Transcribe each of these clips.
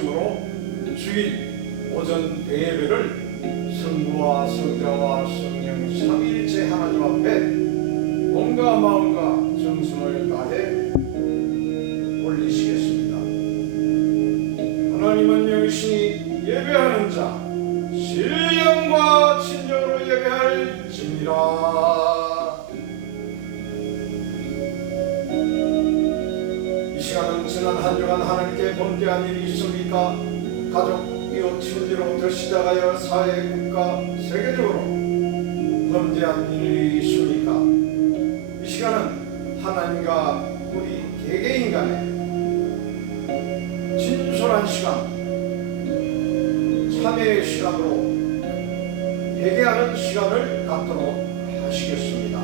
원하심으로 주일 오전 대예배를 성부와 성자와 성령 삼위일체 하나님 앞에 몸과 마음과 정성을 다해 올리시겠습니다. 하나님은 영신이 예배하는 자 신령과 친정으로 예배할지니라. 이 시간은 지난 한 주간 하나님께 범죄한 일이 있습니까? 가족, 이웃, 친지로부터 시작하여 사회, 국가, 세계적으로 범죄한 일이 있습니까? 이 시간은 하나님과 우리 개개인 간의 진솔한 시간, 참회의 시간으로 회개하는 시간을 갖도록 하시겠습니다.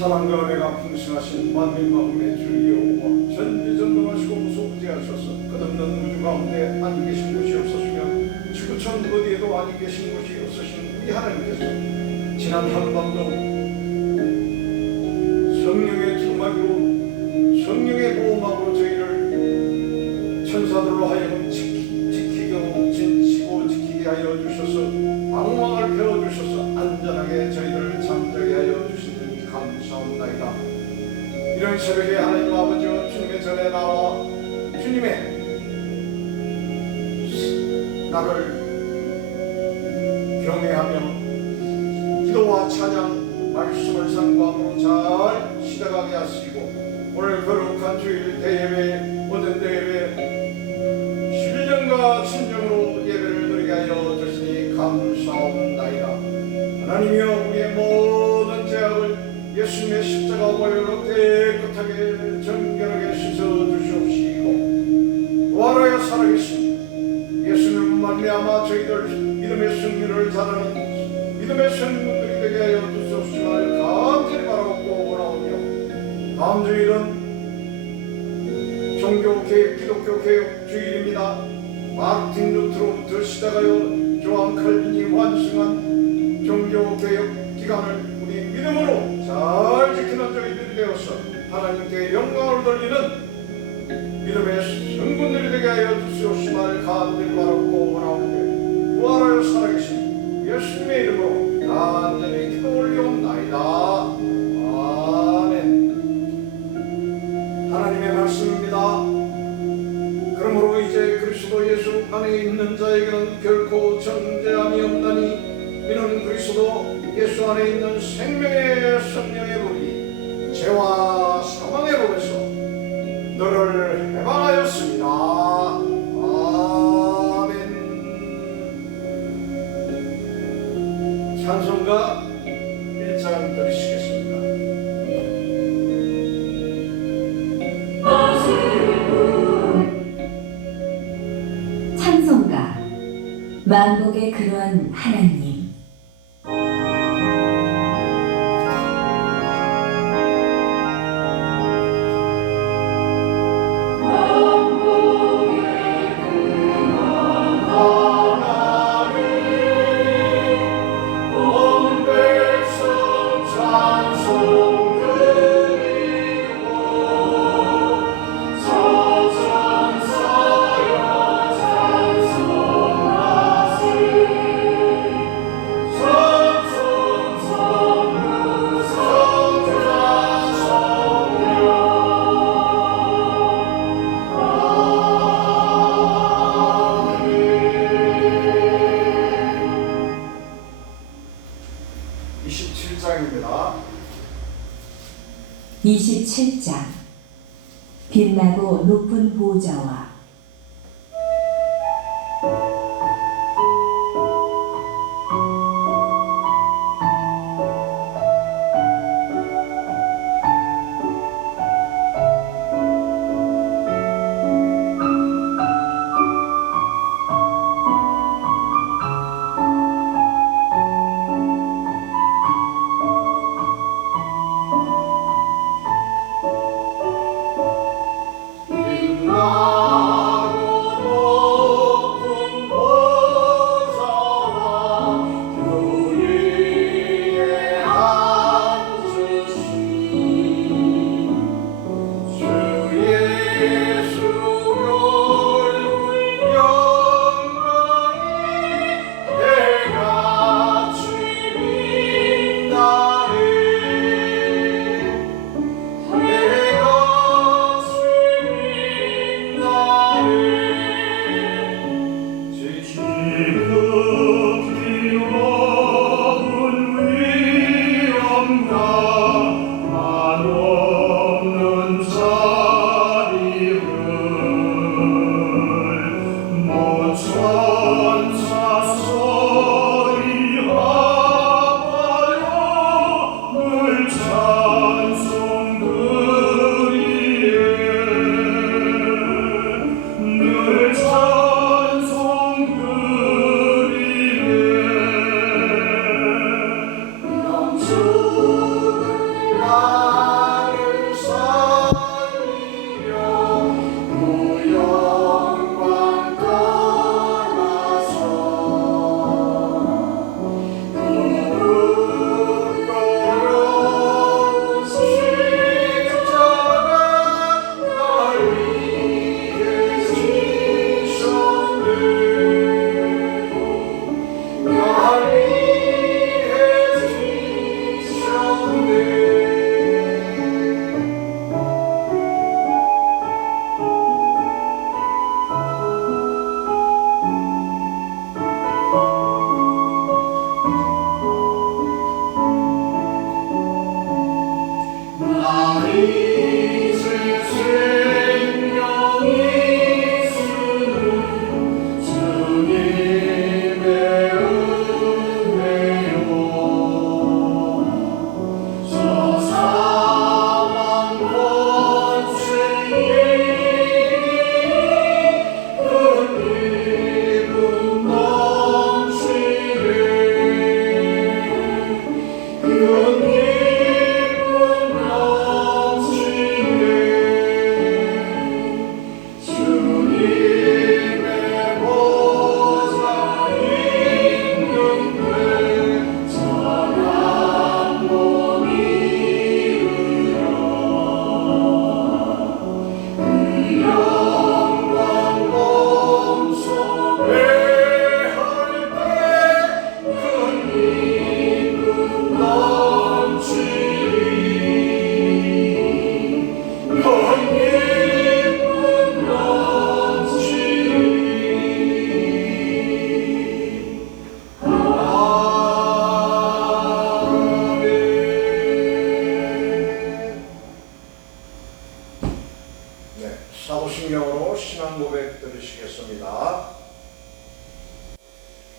사랑과 은혜가 풍성하신 만민만물의 주 여호와 전지전능하시고 무소부지하셔서 끝없는 우주 가운데 아니 계신 곳이 없으시며 지구촌 어디에도 아니 계신 곳이 없으신 우리 하나님께서 지난 한밤도 성령의 두루마기로 성령의 보호막으로 저희를 천사들로 하여금 지키게 하여 주셔서 방망을 펴주셔서 안전하게 저희들을 잠자게 하여 주시니 감사합니다. 이런 새벽에 하나님 아버지와 주님의 전에 나와 주님의 나를 경외하며 기도와 찬양 말씀을 상고함으로 잘 시작하게 하시고 오늘 거룩한 주일 대예배 오전 대예배 신령과 친정으로 예배를 드리게 하여 주시니 감사합니다. 하나님이여 우리의 모든 죄악을 예수님의 십자가 보혈로 깨끗하게 정결하게 씻어주시옵시고 부활하여 살아계신 예수님을 말미암아 저희들 믿음의 승리를 잘하는 믿음의 성도들이 되게 하여 주시옵시기를 간절히 바라고 원하오며 다음 주일은 종교개혁 기독교개혁 주일입니다. 마르틴 루터로부터 시작하여 조한 칼빈이 완성한 종교개혁 기간을 우리 믿음으로 잘 지키는 저희들이 되어서 하나님께 영광을 돌리는 믿음의 성군들이 되게 하여 주시옵시기를 간절히 바라고 원하오며 부활하여 살아계신 예수님의 이름으로 간절히 기도 올리옵나이다. 아멘. 하나님의 말씀입니다. 그러므로 이제 그리스도 예수 안에 있는 자에게는 결코 정죄함이 없나니 이는 그리스도 예수 안에 있는 생명의 성령의 불이 죄와 사망의 법에서 너를 해방하였습니다. 아멘. 찬송가 1장 들으시겠습니다. 찬송가 만복의 근원 하나님. (27장입니다) 27장 빛나고 높은 보좌와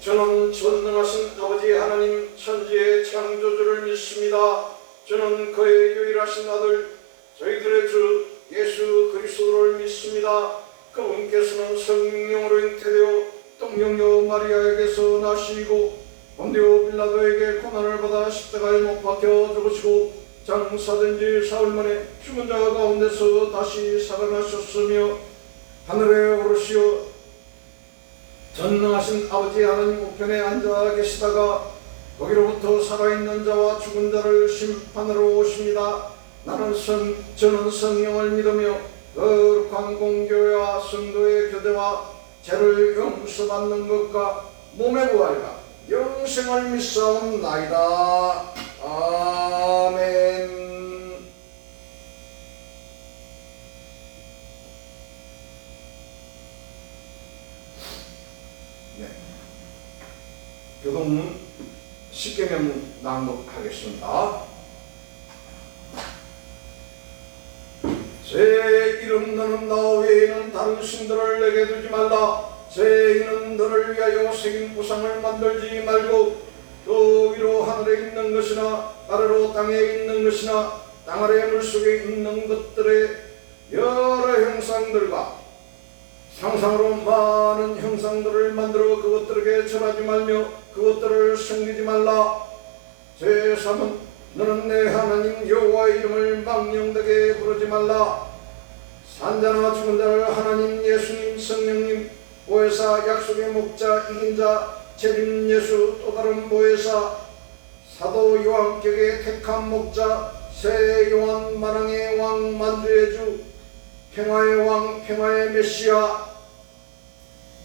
저는 전능하신 아버지 하나님 천지의 창조주를 믿습니다. 저는 그의 유일하신 아들 저희들의 주 예수 그리스도를 믿습니다. 그분께서는 성령으로 잉태되어 동정녀 마리아에게서 나시고 본디오 빌라도에게 고난을 받아 십자가에 못 박혀 죽으시고 장사된 지 사흘 만에 죽은 자 가운데서 다시 살아나셨으며 하늘에 오르시어 전능하신 아버지 하나님 우편에 앉아 계시다가 거기로부터 살아있는 자와 죽은 자를 심판하러 오십니다. 저는 성령을 믿으며 거룩한 공교회와 성도의 교제와 죄를 용서받는 것과 몸의 부활과 영생을 믿사옵나이다. 아멘. 교동문 10계명 낭독하겠습니다. 제 이름 너는 나 외에는 다른 신들을 내게 두지 말라. 제 이는 너를 위하여 새긴 우상을 만들지 말고 또 위로 하늘에 있는 것이나 아래로 땅에 있는 것이나 땅 아래 물속에 있는 것들의 여러 형상들과 상상으로 많은 형상들을 만들어 그것들에게 절하지 말며 그것들을 섬기지 말라. 제3은 너는 내 하나님 여호와의 이름을 망령되게 부르지 말라. 산자나 죽은 자를 하나님 예수님 성령님 보혜사 약속의 목자 이긴 자 재림 예수 또 다른 보혜사 사도 요한격의 택한 목자 새 요한 만왕의 왕 만주의 주 평화의 왕 평화의 메시아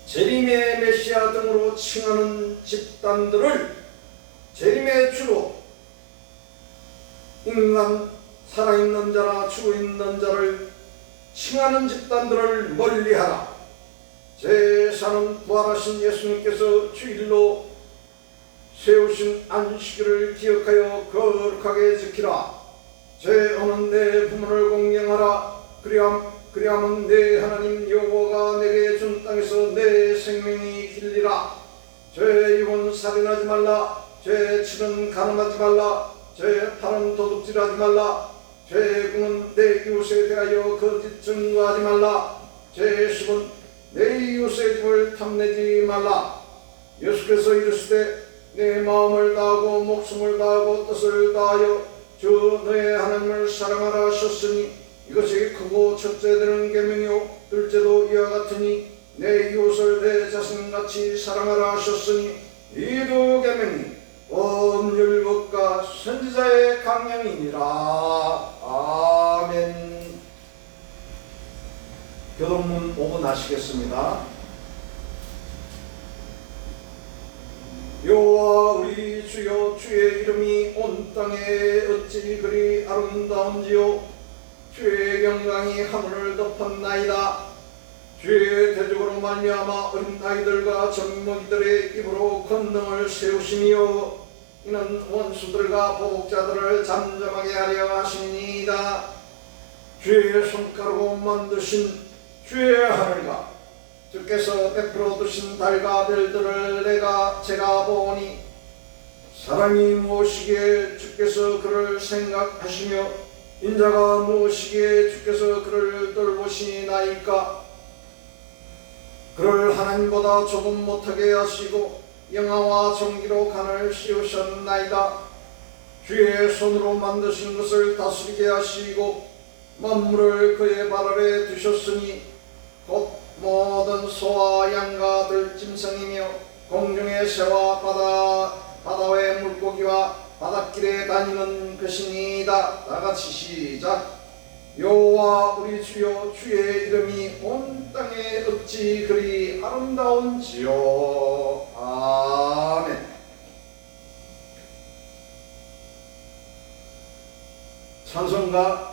재림의 메시아 등으로 칭하는 집단들을 재림의 주로 인간 살아있는 자나 죽어있는 자를 칭하는 집단들을 멀리하라. 제4는 부활하신 예수님께서 주일로 세우신 안식일을 기억하여 거룩하게 지키라. 제5는 내 부모를 공경하라. 그리하면 내 하나님 여호와가 내게 준 땅에서 내 생명이 길리라. 제6은 살인하지 말라. 제7은 간음하지 말라. 제8은 도둑질하지 말라. 제9는 내 이웃에 대하여 거짓 증거하지 말라. 제10은 내 이웃의 집을 탐내지 말라. 예수께서 이르시되 내 마음을 다하고 목숨을 다하고 뜻을 다하여 주 너의 하나님을 사랑하라 하셨으니 이것이 크고 첫째 되는 계명이요 둘째도 이와 같으니 내 이웃을 내 자신같이 사랑하라 하셨으니 이 두 계명이 온 율법과 선지자의 강령이니라. 아멘. 교동문 5분 하시겠습니다. 여호와 우리 주여 주의 이름이 온 땅에 어찌 그리 아름다운지요 주의 영광이 하늘을 덮었나이다. 주의 대적으로 말미암아 어린 아이들과 젖먹이들의 입으로 권능을 세우시니요 이는 원수들과 보복자들을 잠잠하게 하려 하시니이다. 주의 손가락으로 만드신 주의 하늘과 주께서 베풀어 두신 달과 별들을 제가 보니 사람이 무엇이기에 주께서 그를 생각하시며 인자가 무엇이기에 주께서 그를 돌보시나이까. 그를 하나님보다 조금 못하게 하시고 영화와 정기로 간을 씌우셨나이다. 주의 손으로 만드신 것을 다스리게 하시고 만물을 그의 발 아래 두셨으니 곧 모든 소와 양과 들짐승이며 공중의 새와 바다의 물고기와 바닷길에 다니는 것이니이다. 다같이 시작. 여호와 우리 주여 주의 이름이 온 땅에 어찌 그리 아름다운지요. 아멘. 찬송가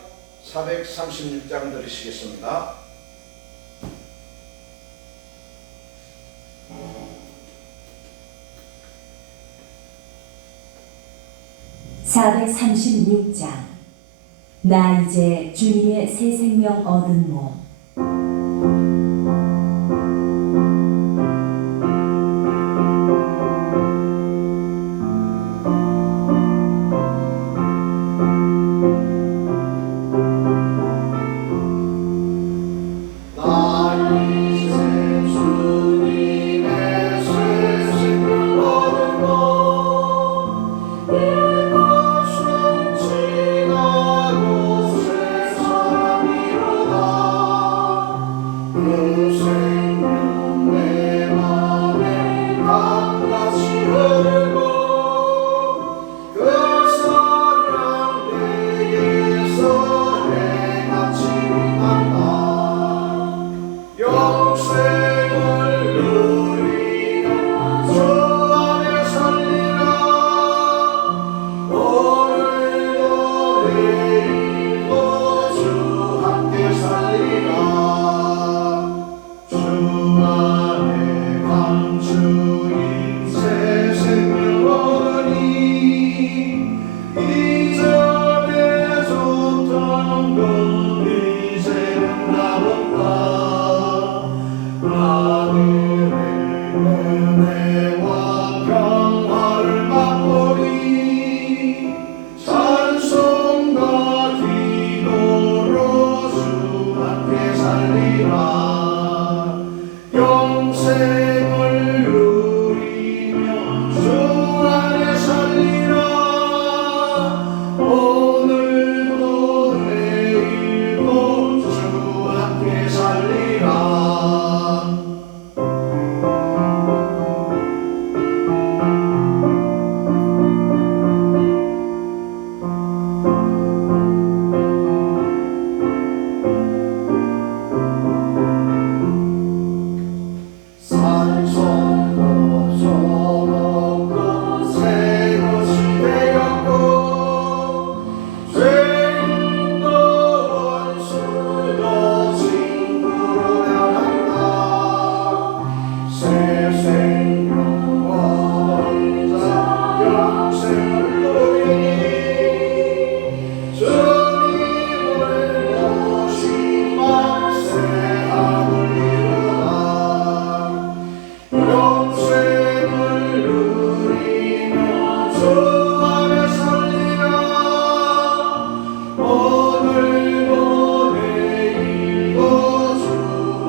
436장 들으시겠습니다. (436장) 나 이제 주님의 새 생명 얻은 몸. 영생을 누리며 주 안에 살리라. 오늘도 내일도 주 함께 살리라. 산소도 소먹고 새 것이 되었고 죄인도 원수도 친구로 변한다. 새 생명과 혼자 영생을 누리니 주님을 모시만 새 하늘 이루다. 영생을 누리며 주 안에 살리라. 오늘도 내일도 주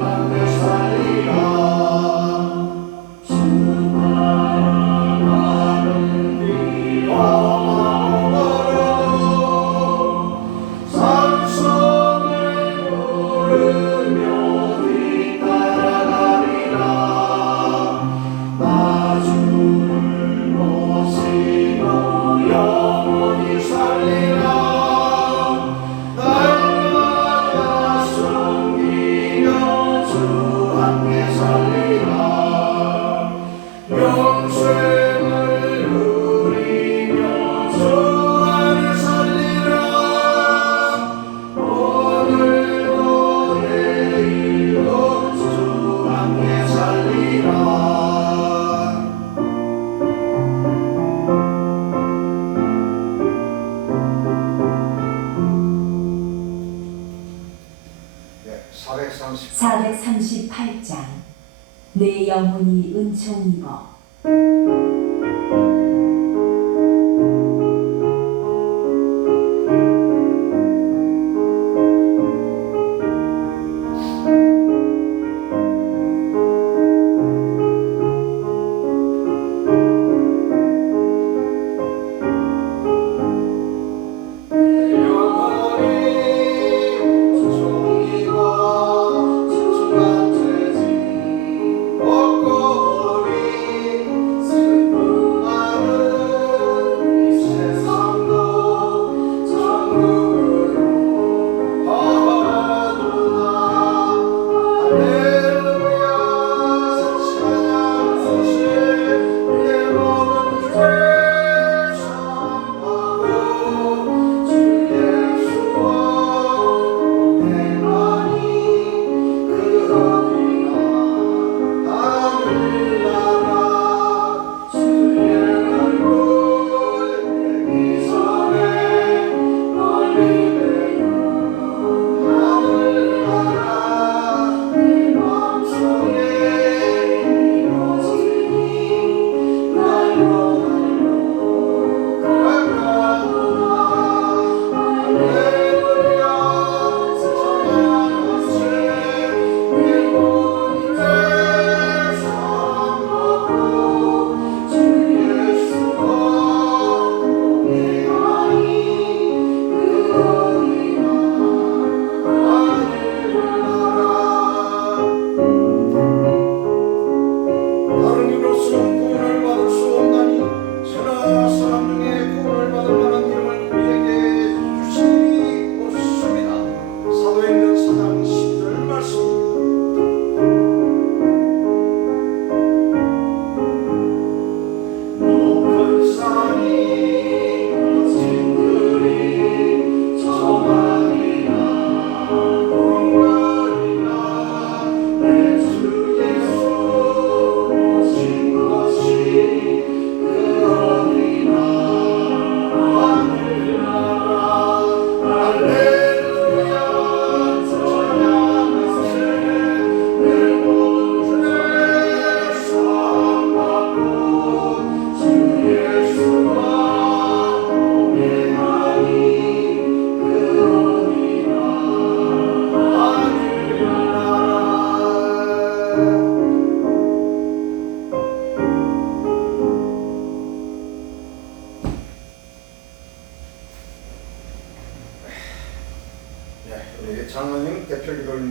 안에 살리라. 수많은 비와 마음으로 산성을 부르며 뒤따라가리라. 나 주를 모시고 영원히 살리라. 날마다 숨기며 주 함께 살리라. 영생을 누리며 주 안에 살리라. 오늘도 내일도 주 함께 살리라. 네, 430. 438장 내 영혼이 은총 입어. 영원히 은총이와 주가 되지. 벚꽃이 슬픈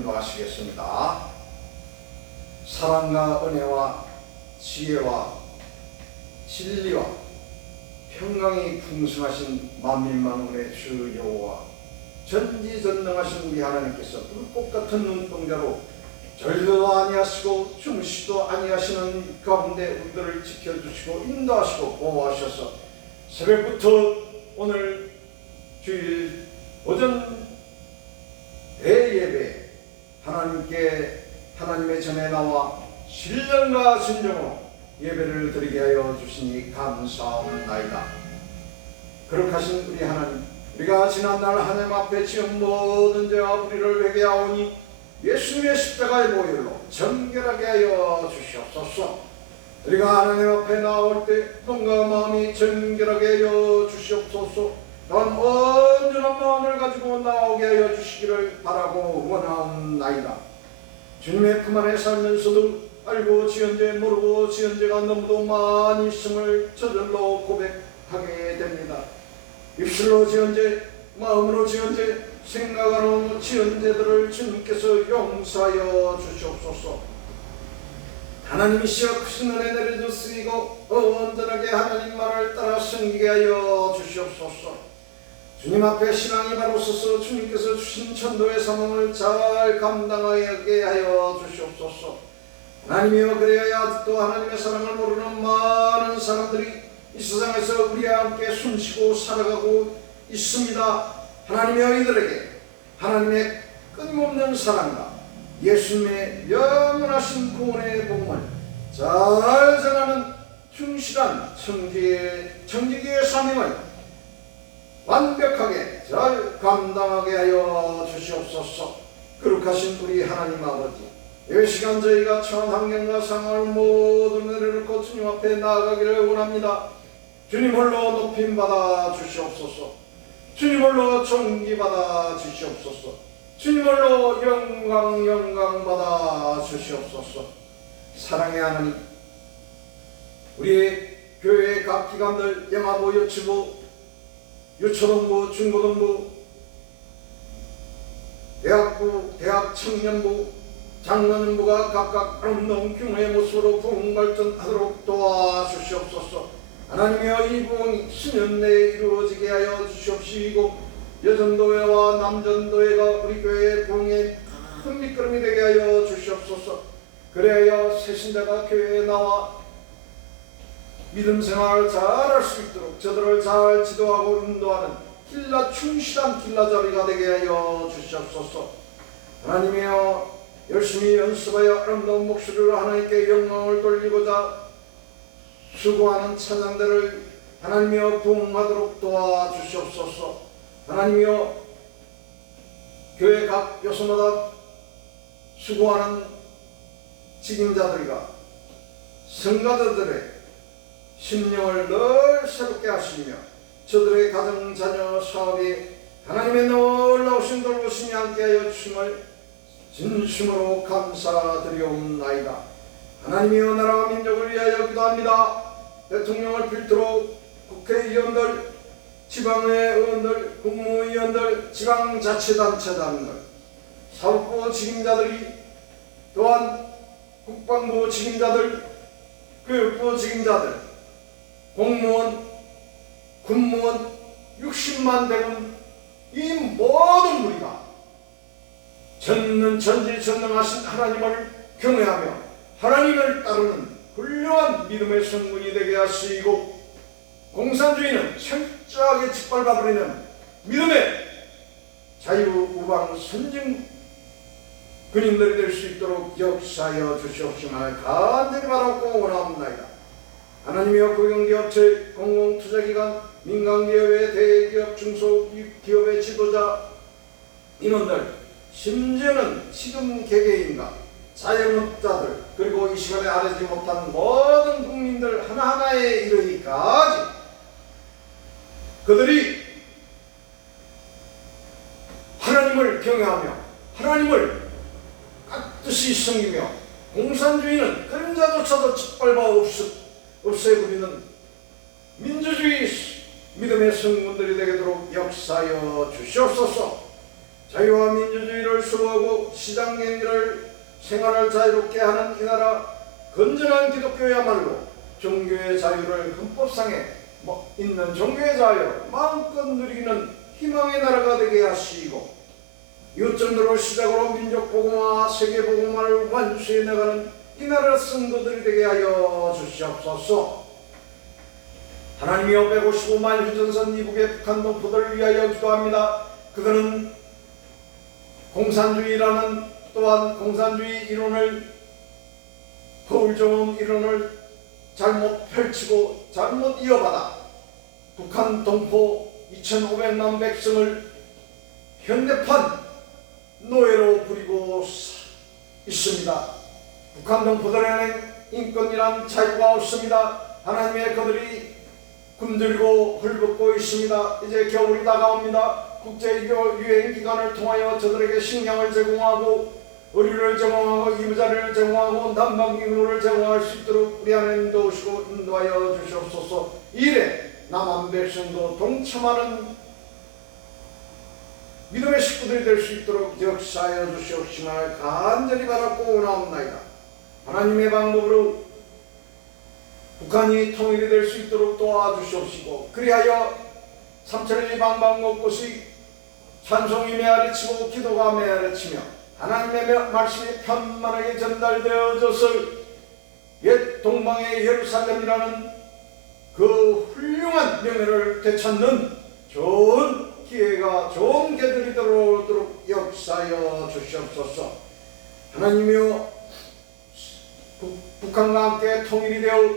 인도하시겠습니다. 사랑과 은혜와 지혜와 진리와 평강이 풍성하신 만민만군의 주 여호와, 전지전능하신 우리 하나님께서 불꽃 같은 눈동자로 절도 아니하시고 주무시도 아니하시는 가운데 우리들을 지켜주시고 인도하시고 보호하셔서 새벽부터 오늘 주일 오전 대예배 하나님의 전에 나와 신령과 진정으로 예배를 드리게 하여 주시니 감사합나이다. 거룩하신 우리 하나님, 우리가 지난날 하나님 앞에 지은 모든 죄와 불의를 회개하오니 예수님의 십자가의 보혈로 정결하게 하여 주시옵소서. 우리가 하나님 앞에 나올 때 몸과 마음이 정결하게 하여 주시옵소서. 또한 온전한 마음을 가지고 나오게 하여 주시기를 바라고 원하옵나이다. 주님의 품 안에 살면서도 알고 지은 죄 모르고 지은 죄가 너무도 많이 있음을 저절로 고백하게 됩니다. 입술로 지은 죄, 마음으로 지은 죄, 생각으로 지은 죄들을 주님께서 용서하여 주시옵소서. 하나님이 시어 크신 은혜 내려주시고 온전하게 하나님 말을 따라 섬기게 하여 주시옵소서. 주님 앞에 신앙이 바로 서서 주님께서 주신 천도의 사명을 잘 감당하게 하여 주시옵소서. 하나님이여, 그래야 아직도 하나님의 사랑을 모르는 많은 사람들이 이 세상에서 우리와 함께 숨쉬고 살아가고 있습니다. 하나님이여, 이들에게 하나님의 끊임없는 사랑과 예수님의 영원하신 구원의 복음을 잘 전하는 충실한 청지기의 사명을 완벽하게 잘 감당하게 하여 주시옵소서. 거룩하신 우리 하나님 아버지, 이 시간 저희가 처한 환경과 상황을 모두 내려놓고 주님 앞에 나아가기를 원합니다. 주님 홀로 높임 받아 주시옵소서. 주님 홀로 존귀받아 주시옵소서. 주님 홀로 영광 받아 주시옵소서. 사랑의 하나님, 우리의 교회의 각 기관들, 영화부, 유치부, 유초동부, 중고동부, 대학부, 대학 청년부, 장로님부가 각각 아름다운 규모의 모습으로 부흥 발전하도록 도와주시옵소서. 하나님이여, 이 부흥이 수년 내에 이루어지게 하여 주시옵시고 여전도회와 남전도회가 우리 교회의 부흥의 큰 밑거름이 되게 하여 주시옵소서. 그래야 새신자가 교회에 나와 믿음 생활을 잘할 수 있도록 저들을 잘 지도하고 인도하는 충실한 길라잡이가 되게 하여 주시옵소서. 하나님이여, 열심히 연습하여 아름다운 목소리로 하나님께 영광을 돌리고자 수고하는 찬양들을 하나님이여 부흥하도록 도와주시옵소서. 하나님이여, 교회 각 요소마다 수고하는 직임자들과 성가들의 심령을 늘 새롭게 하시며 저들의 가정, 자녀, 사업이 하나님의 놀라우신 돌보심이 함께하여 주심을 진심으로 감사드리옵나이다. 하나님이여, 나라와 민족을 위하여 기도합니다. 대통령을 필두로 국회의원들, 지방의 의원들, 국무위원들, 지방자치단체장들, 사법부 직임자들이, 또한 국방부 직임자들, 교육부 직임자들, 공무원, 군무원, 60만 대군, 이 모든 무리가 전지전능하신 하나님을 경외하며 하나님을 따르는 훌륭한 믿음의 성군이 되게 하시고 공산주의는 철저하게 짓밟아버리는 믿음의 자유우방 선진 군인들이 될 수 있도록 역사하여 주시옵시며 간절히 바라고 원하옵나이다. 하나님이여, 국영기업체, 공공투자기관, 민간기업의 대기업, 중소기업의 지도자 임원들, 심지어는 지금 개개인과 자영업자들, 그리고 이 시간에 알아지 못한 모든 국민들 하나하나에 이르기까지 그들이 하나님을 경외하며 하나님을 깍듯이 섬기며 공산주의는 그림자조차도 짓밟아 없애버리는 민주주의 믿음의 성군들이 되도록 역사하여 주시옵소서. 자유와 민주주의를 수호하고 시장 경제를 생활을 자유롭게 하는 이 나라 건전한 기독교야말로 종교의 자유를 헌법상에 있는 종교의 자유를 마음껏 누리는 희망의 나라가 되게 하시고 이웃전도를 시작으로 민족 복음화 세계 복음화를 완수해 나가는 이 나라 성도들이 되게 하여 주시옵소서. 하나님이여 155마일 휴전선 이북의 북한 동포들을 위하여 기도합니다. 그들은 공산주의라는 또한 공산주의 이론을 허울정음 이론을 잘못 펼치고 잘못 이어받아 북한 동포 2,500만 백성을 현대판 노예로 부리고 있습니다. 북한 동포들에는 인권이란 자유가 없습니다. 하나님의 그들이 굶들고 헐벗고 있습니다. 이제 겨울이 다가옵니다. 국제유행 기간을 통하여 저들에게 식량을 제공하고 의류를 제공하고 이부자리를 제공하고 난방기구를 제공할 수 있도록 우리 하나님 도우시고 인도하여 주시옵소서. 이래 남한 백성도 동참하는 믿음의 식구들이 될 수 있도록 역사하여 주시옵시며 간절히 바라고 원하옵나이다. 하나님의 방법으로 북한이 통일이 될 수 있도록 도와주시옵시고 그리하여 삼천리 방방곳곳이 찬송이 메아리치고 기도가 메아리치며 하나님의 말씀이 편만하게 전달되어져서 옛 동방의 예루살렘이라는 그 훌륭한 명예를 되찾는 좋은 기회가 좋은 개들이 들어오도록 역사하여 주시옵소서. 하나님이여 북한과 함께 통일이 되어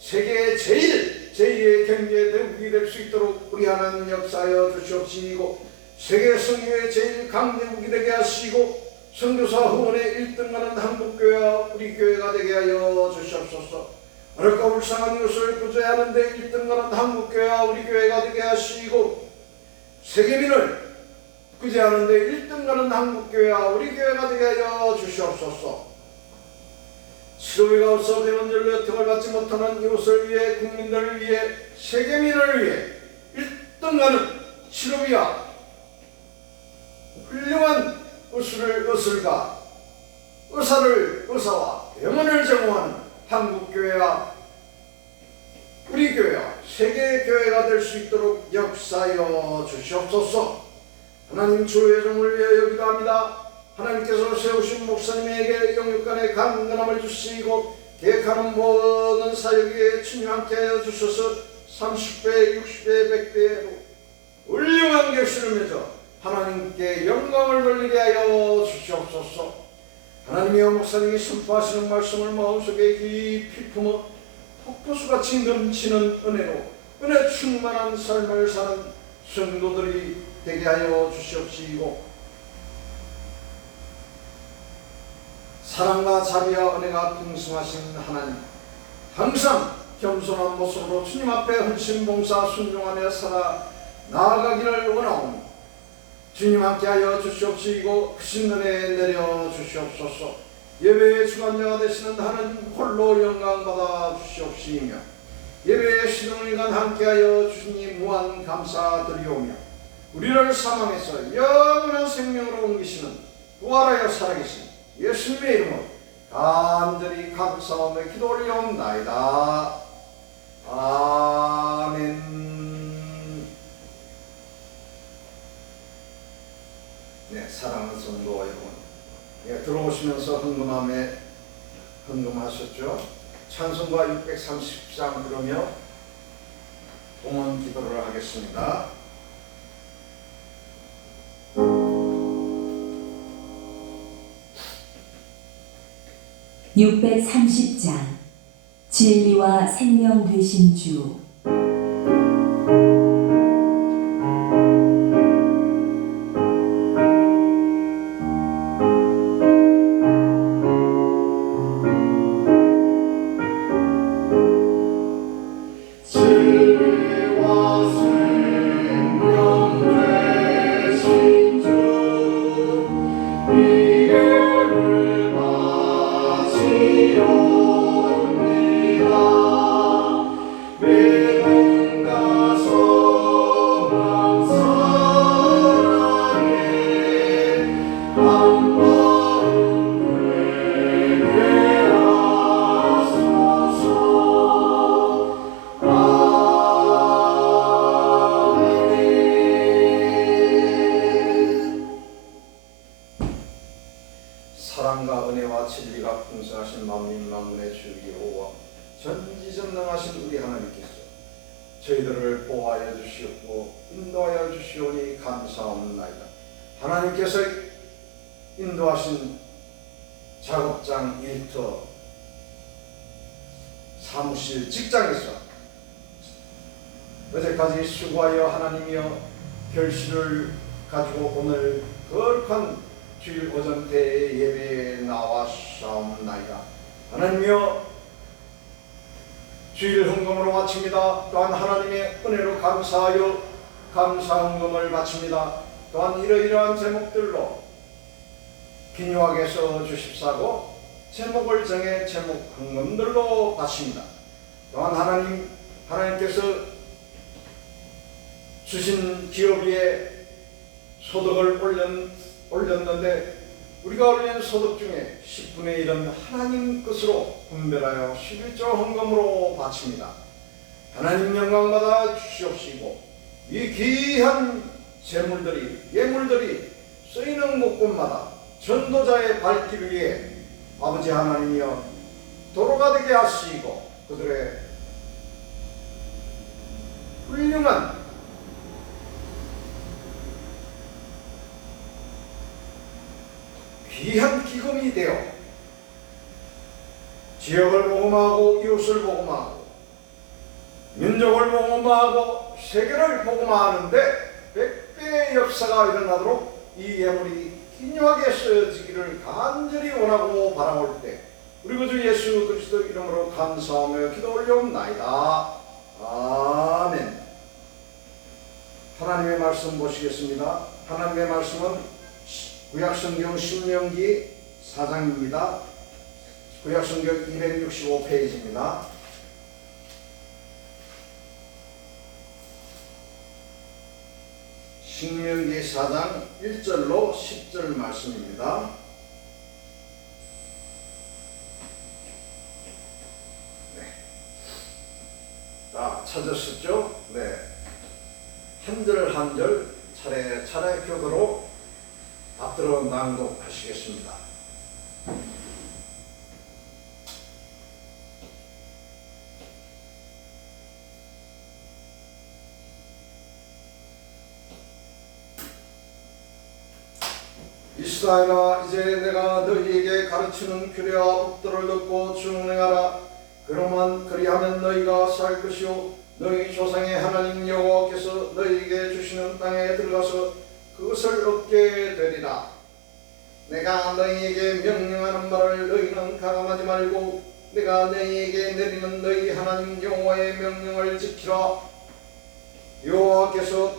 세계 제2의 경제 대국이 될 수 있도록 우리 하나님 역사하여 주시옵시고 세계 선교의 제일 강대국이 되게 하시고 선교사 후원의 1등하는 한국교회와 우리 교회가 되게 하여 주시옵소서. 어렵고 불쌍한 이웃을 구제하는 데 1등하는 한국교회와 우리 교회가 되게 하시고 세계민을 구제하는 데 1등하는 한국교회와 우리 교회가 되게 하여 주시옵소서. 치료비가 없어 대원절로 혜택을 받지 못하는 이웃을 위해 국민들을 위해 세계민을 위해 1등하는 치료비와 훌륭한 의술가 의사와 병원을 제공하는 한국교회와 우리 교회와 세계교회가 될 수 있도록 역사하여 주시옵소서. 하나님 주의 종을 위하여 기도합니다. 하나님께서 세우신 목사님에게 영육간의 강건함을 주시고 계획하는 모든 사역에 친히 함께하여 주셔서 30배, 60배, 100배로 훌륭한 결실을 맺어 하나님께 영광을 돌리게 하여 주시옵소서. 하나님이여 목사님이 선포하시는 말씀을 마음속에 깊이 품어 폭포수같이 넘치는 은혜로 은혜 충만한 삶을 사는 성도들이 되게 하여 주시옵시고 사랑과 자비와 은혜가 풍성하신 하나님 항상 겸손한 모습으로 주님 앞에 헌신봉사 순종하며 살아 나아가기를 원하오니 주님 함께하여 주시옵시고 크신 은혜 내려 주시옵소서. 예배의 주관자가 되시는 하나님 홀로 영광받아 주시옵시며 예배의 시동일간 함께하여 주시니 무한 감사드리오며 우리를 사망해서 영원한 생명으로 옮기시는 부활하여 살아계신 예수님의 이름으로 간절히 감사하며 기도 올려옵나이다. 아멘. 네, 사랑하는 성도 여러분, 들어오시면서 헌금하셨죠? 찬송가 630장 부르며 봉헌 기도를 하겠습니다. 630장 진리와 생명 되신 주. 옵니다. 전능하신 우리 하나님께서 저희들을 보호하여 주시옵고 인도하여 주시오니 감사옵나이다. 하나님께서 인도하신 작업장, 일터, 사무실, 직장에서 어제까지 수고하여 하나님이여 결실을 가지고 오늘 거룩한 주일 오전 대회 예배에 나와사옵나이다. 하나님이여 주일 헌금으로 마칩니다. 또한 하나님의 은혜로 감사하여 감사 헌금을 마칩니다. 또한 이러이러한 제목들로 기묘하게 써주십사고 제목을 정해 제목 헌금들로 바칩니다. 또한 하나님께서 주신 기업 위에 소득을 올렸는데 우리가 올린 소득 중에 10분의 1은 하나님 것으로 분별하여 11조 헌금으로 바칩니다. 하나님 영광 받아 주시옵시고 이 귀한 예물들이 쓰이는 곳곳마다 전도자의 발길 위에 아버지 하나님이여 도로가 되게 하시고 그들의 훌륭한 귀한 기금이 되어 지역을 복음하고 이웃을 복음하고 민족을 복음하고 세계를 복음하는데 100배의 역사가 일어나도록 이 예물이 기묘하게 쓰여지기를 간절히 원하고 바라올 때 우리 구주 예수 그리스도 이름으로 감사하며 기도 올려옵나이다. 아멘. 하나님의 말씀 보시겠습니다. 하나님의 말씀은 구약성경 신명기 4장입니다. 구약성경 265페이지입니다. 신명기 4장 1절로 10절 말씀입니다. 네. 다 찾으셨죠? 네. 한 절 한 절 차례차례 교도로 앞들어 낭독하시겠습니다. 이스라엘아, 이제 내가 너희에게 가르치는 규례와 법도를 듣고 준행하라. 그리하면 너희가 살 것이요 너희 조상의 하나님 여호와께서 너희에게 주시는 땅에 들어가서 그것을 얻게 되리라. 내가 너희에게 명령하는 말을 너희는 가감하지 말고 내가 너희에게 내리는 너희 하나님 여호와의 명령을 지키라. 여호와께서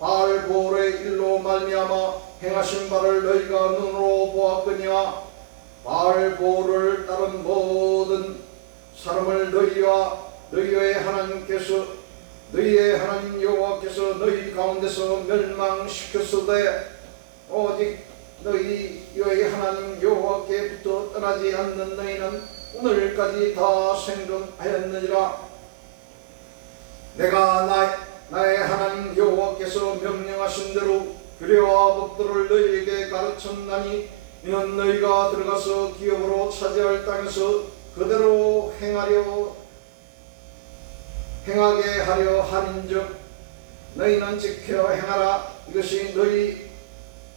바알보올의 일로 말미암아 행하신 바를 너희가 눈으로 보았거니와 바알보올을 따른 모든 사람을 너희의 하나님 여호와께서 너희 가운데서 멸망시켰으되 오직 너희의 하나님 여호와께부터 떠나지 않는 너희는 오늘까지 다 생존하였느니라. 내가 나의 하나님 여호와께서 명령하신 대로 규례와 법도를 너희에게 가르쳤나니 이는 너희가 들어가서 기업으로 차지할 땅에서 그대로 행하게 하려 함인즉 너희는 지켜 행하라.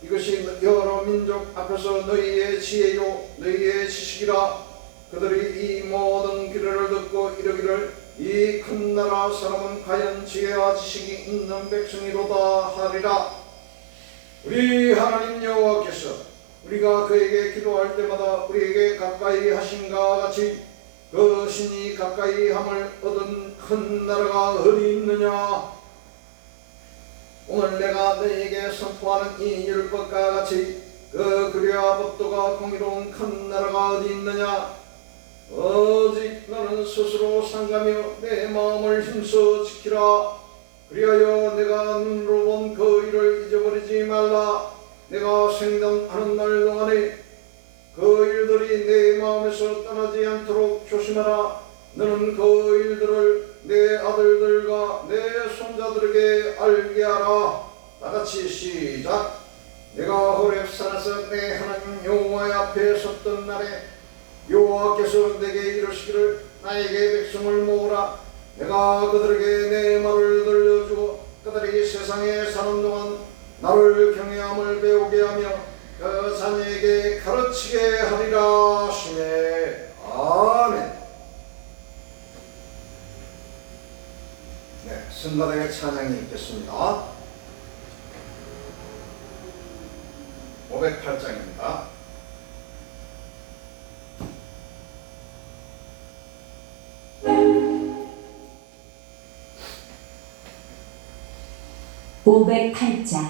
이것이 여러 민족 앞에서 너희의 지혜요 너희의 지식이라. 그들이 이 모든 규례를 듣고 이르기를 이 큰 나라 사람은 과연 지혜와 지식이 있는 백성이로다 하리라. 우리 하나님 여호와께서 우리가 그에게 기도할 때마다 우리에게 가까이 하신가 같이 그 신이 가까이 함을 얻은 큰 나라가 어디 있느냐. 오늘 내가 너희에게 선포하는 이 율법과 같이 그 규례와 법도가 공의로운 큰 나라가 어디 있느냐. 오직 너는 스스로 상가며 내 마음을 힘써 지키라. 그리하여 내가 눈으로 본 그 일을 잊어버리지 말라. 내가 생존하는 날 동안에 그 일들이 내 마음에서 떠나지 않도록 조심하라. 너는 그 일들을 내 아들들과 내 손자들에게 알게 하라. 다같이 시작. 내가 호렙산에서 내 하나님 여호와의 앞에 섰던 날에 여호와께서 내게 이르시기를 나에게 백성을 모으라. 내가 그들에게 내 말을 들려주고 그들이 세상에 사는 동안 나를 경외함을 배우게 하며 그 자녀에게 가르치게 하리라 하시네. 아멘. 네, 승가대의 찬양이 있겠습니다. 508장입니다. (508장)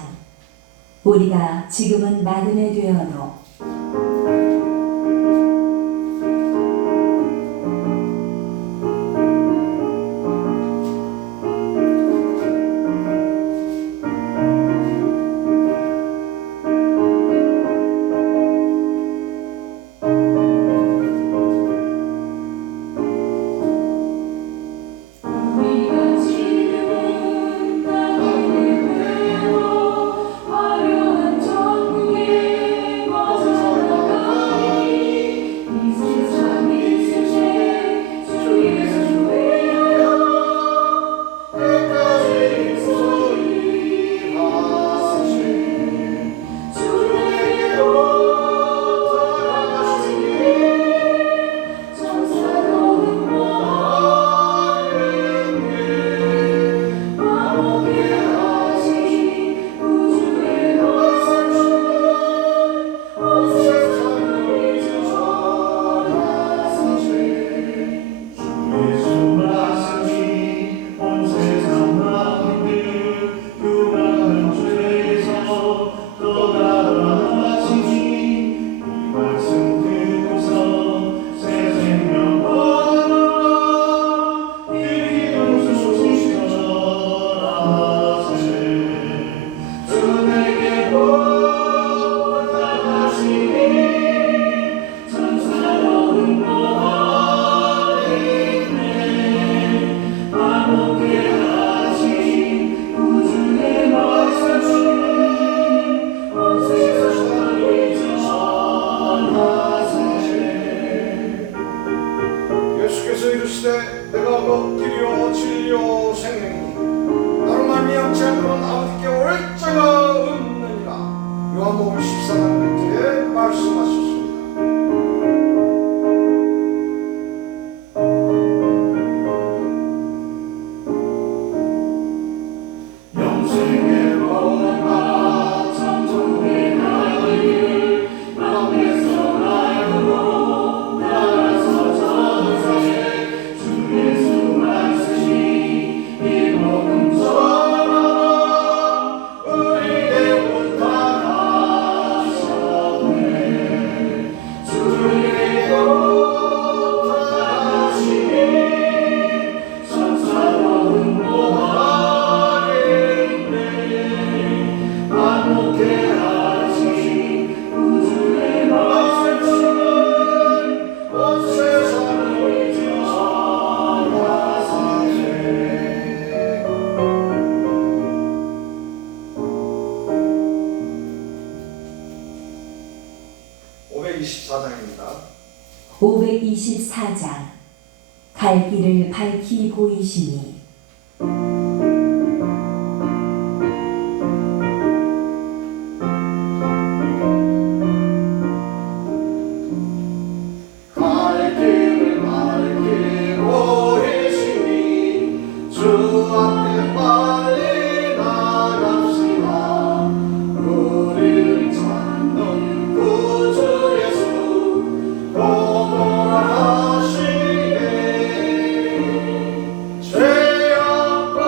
우리가 지금은 나그네 되어도 예수께서 이르시되 내가 곧 길이요 진리요 생명이니 나로 말미암지 않고는 아버지께 올 자가 없느니라. 요한복음 14장 1절에 말씀하셨습니다. (524장입니다) 524장 갈 길을 밝히 보이시니 갈 길을 밝히 보이시니 주 앞에 빨리 나갑시다. 우리를 찾는 구주 예수 오라 하시네. 죄악과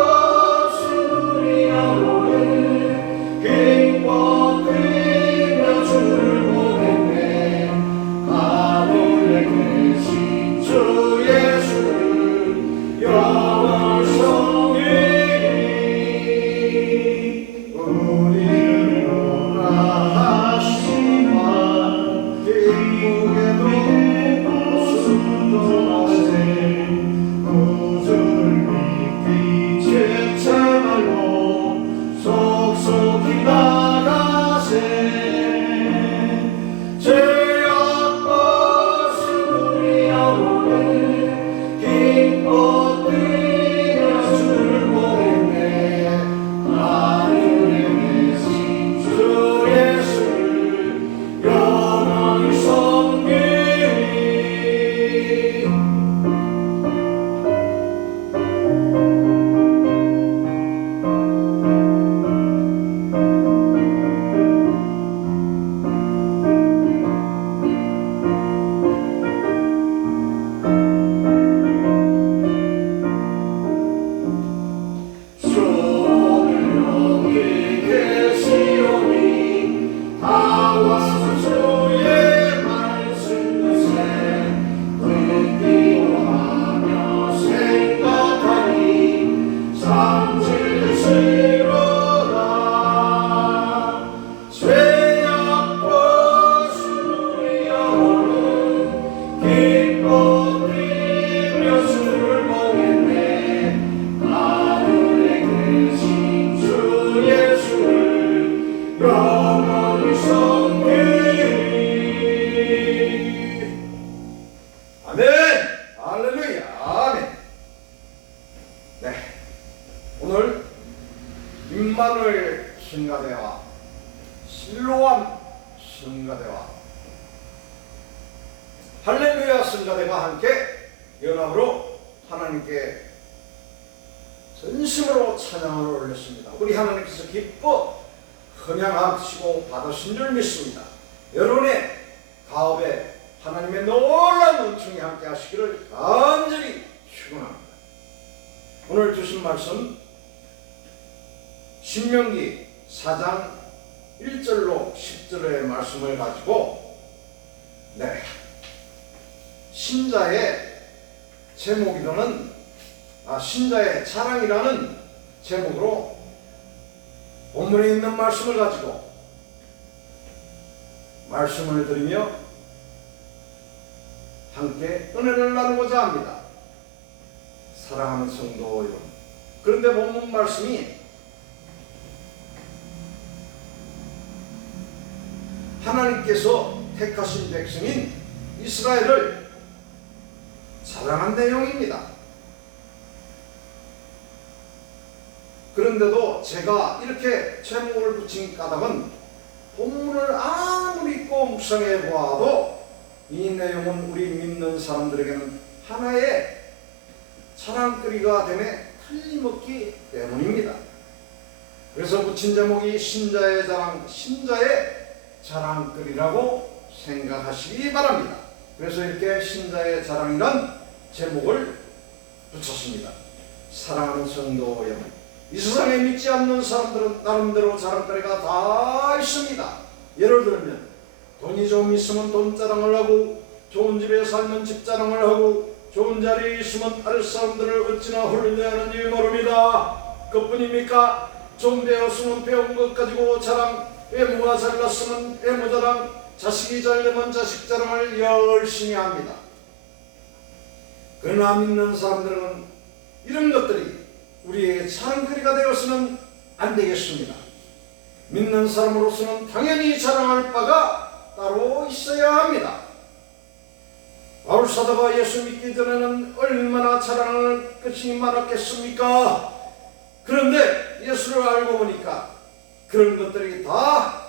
성가대와 실로암 성가대와 할렐루야 성가대가 함께 연합으로 하나님께 전심으로 찬양을 올렸습니다. 우리 하나님께서 기뻐 헌양하시고 받으신 줄 믿습니다. 여러분의 가업에 하나님의 놀라운 은총이 함께 하시기를 간절히 축원합니다. 오늘 주신 말씀 신명기 4장 1절로 10절의 말씀을 가지고 신자의 제목이라는 신자의 자랑이라는 제목으로 본문에 있는 말씀을 가지고 말씀을 드리며 함께 은혜를 나누고자 합니다. 사랑하는 성도 여러분, 그런데 본문 말씀이 하나님께서 택하신 백성인 이스라엘을 자랑한 내용입니다. 그런데도 제가 이렇게 제목을 붙인 까닭은 본문을 아무리 읽고 묵상해 보아도 이 내용은 우리 믿는 사람들에게는 하나의 자랑거리가 됨에 틀림없기 때문입니다. 그래서 붙인 제목이 신자의 자랑, 신자의 자랑거리라고 생각하시기 바랍니다. 그래서 이렇게 신자의 자랑이란 제목을 붙였습니다. 사랑하는 성도 여러분, 이 세상에 믿지 않는 사람들은 나름대로 자랑거리가 다 있습니다. 예를 들면 돈이 좀 있으면 돈 자랑을 하고, 좋은 집에 살면 집 자랑을 하고, 좋은 자리에 있으면 아랫사람들을 어찌나 훌륭해하는지 모릅니다. 그뿐입니까? 좀 배웠으면 배운 것 가지고 자랑, 외모가 잘났으면 외모 자랑, 자식이 잘되면 자식 자랑을 열심히 합니다. 그러나 믿는 사람들은 이런 것들이 우리의 자랑거리가 되어서는 안 되겠습니다. 믿는 사람으로서는 당연히 자랑할 바가 따로 있어야 합니다. 바울 사도가 예수 믿기 전에는 얼마나 자랑할 것이 많았겠습니까? 그런데 예수를 알고 보니까 그런 것들이 다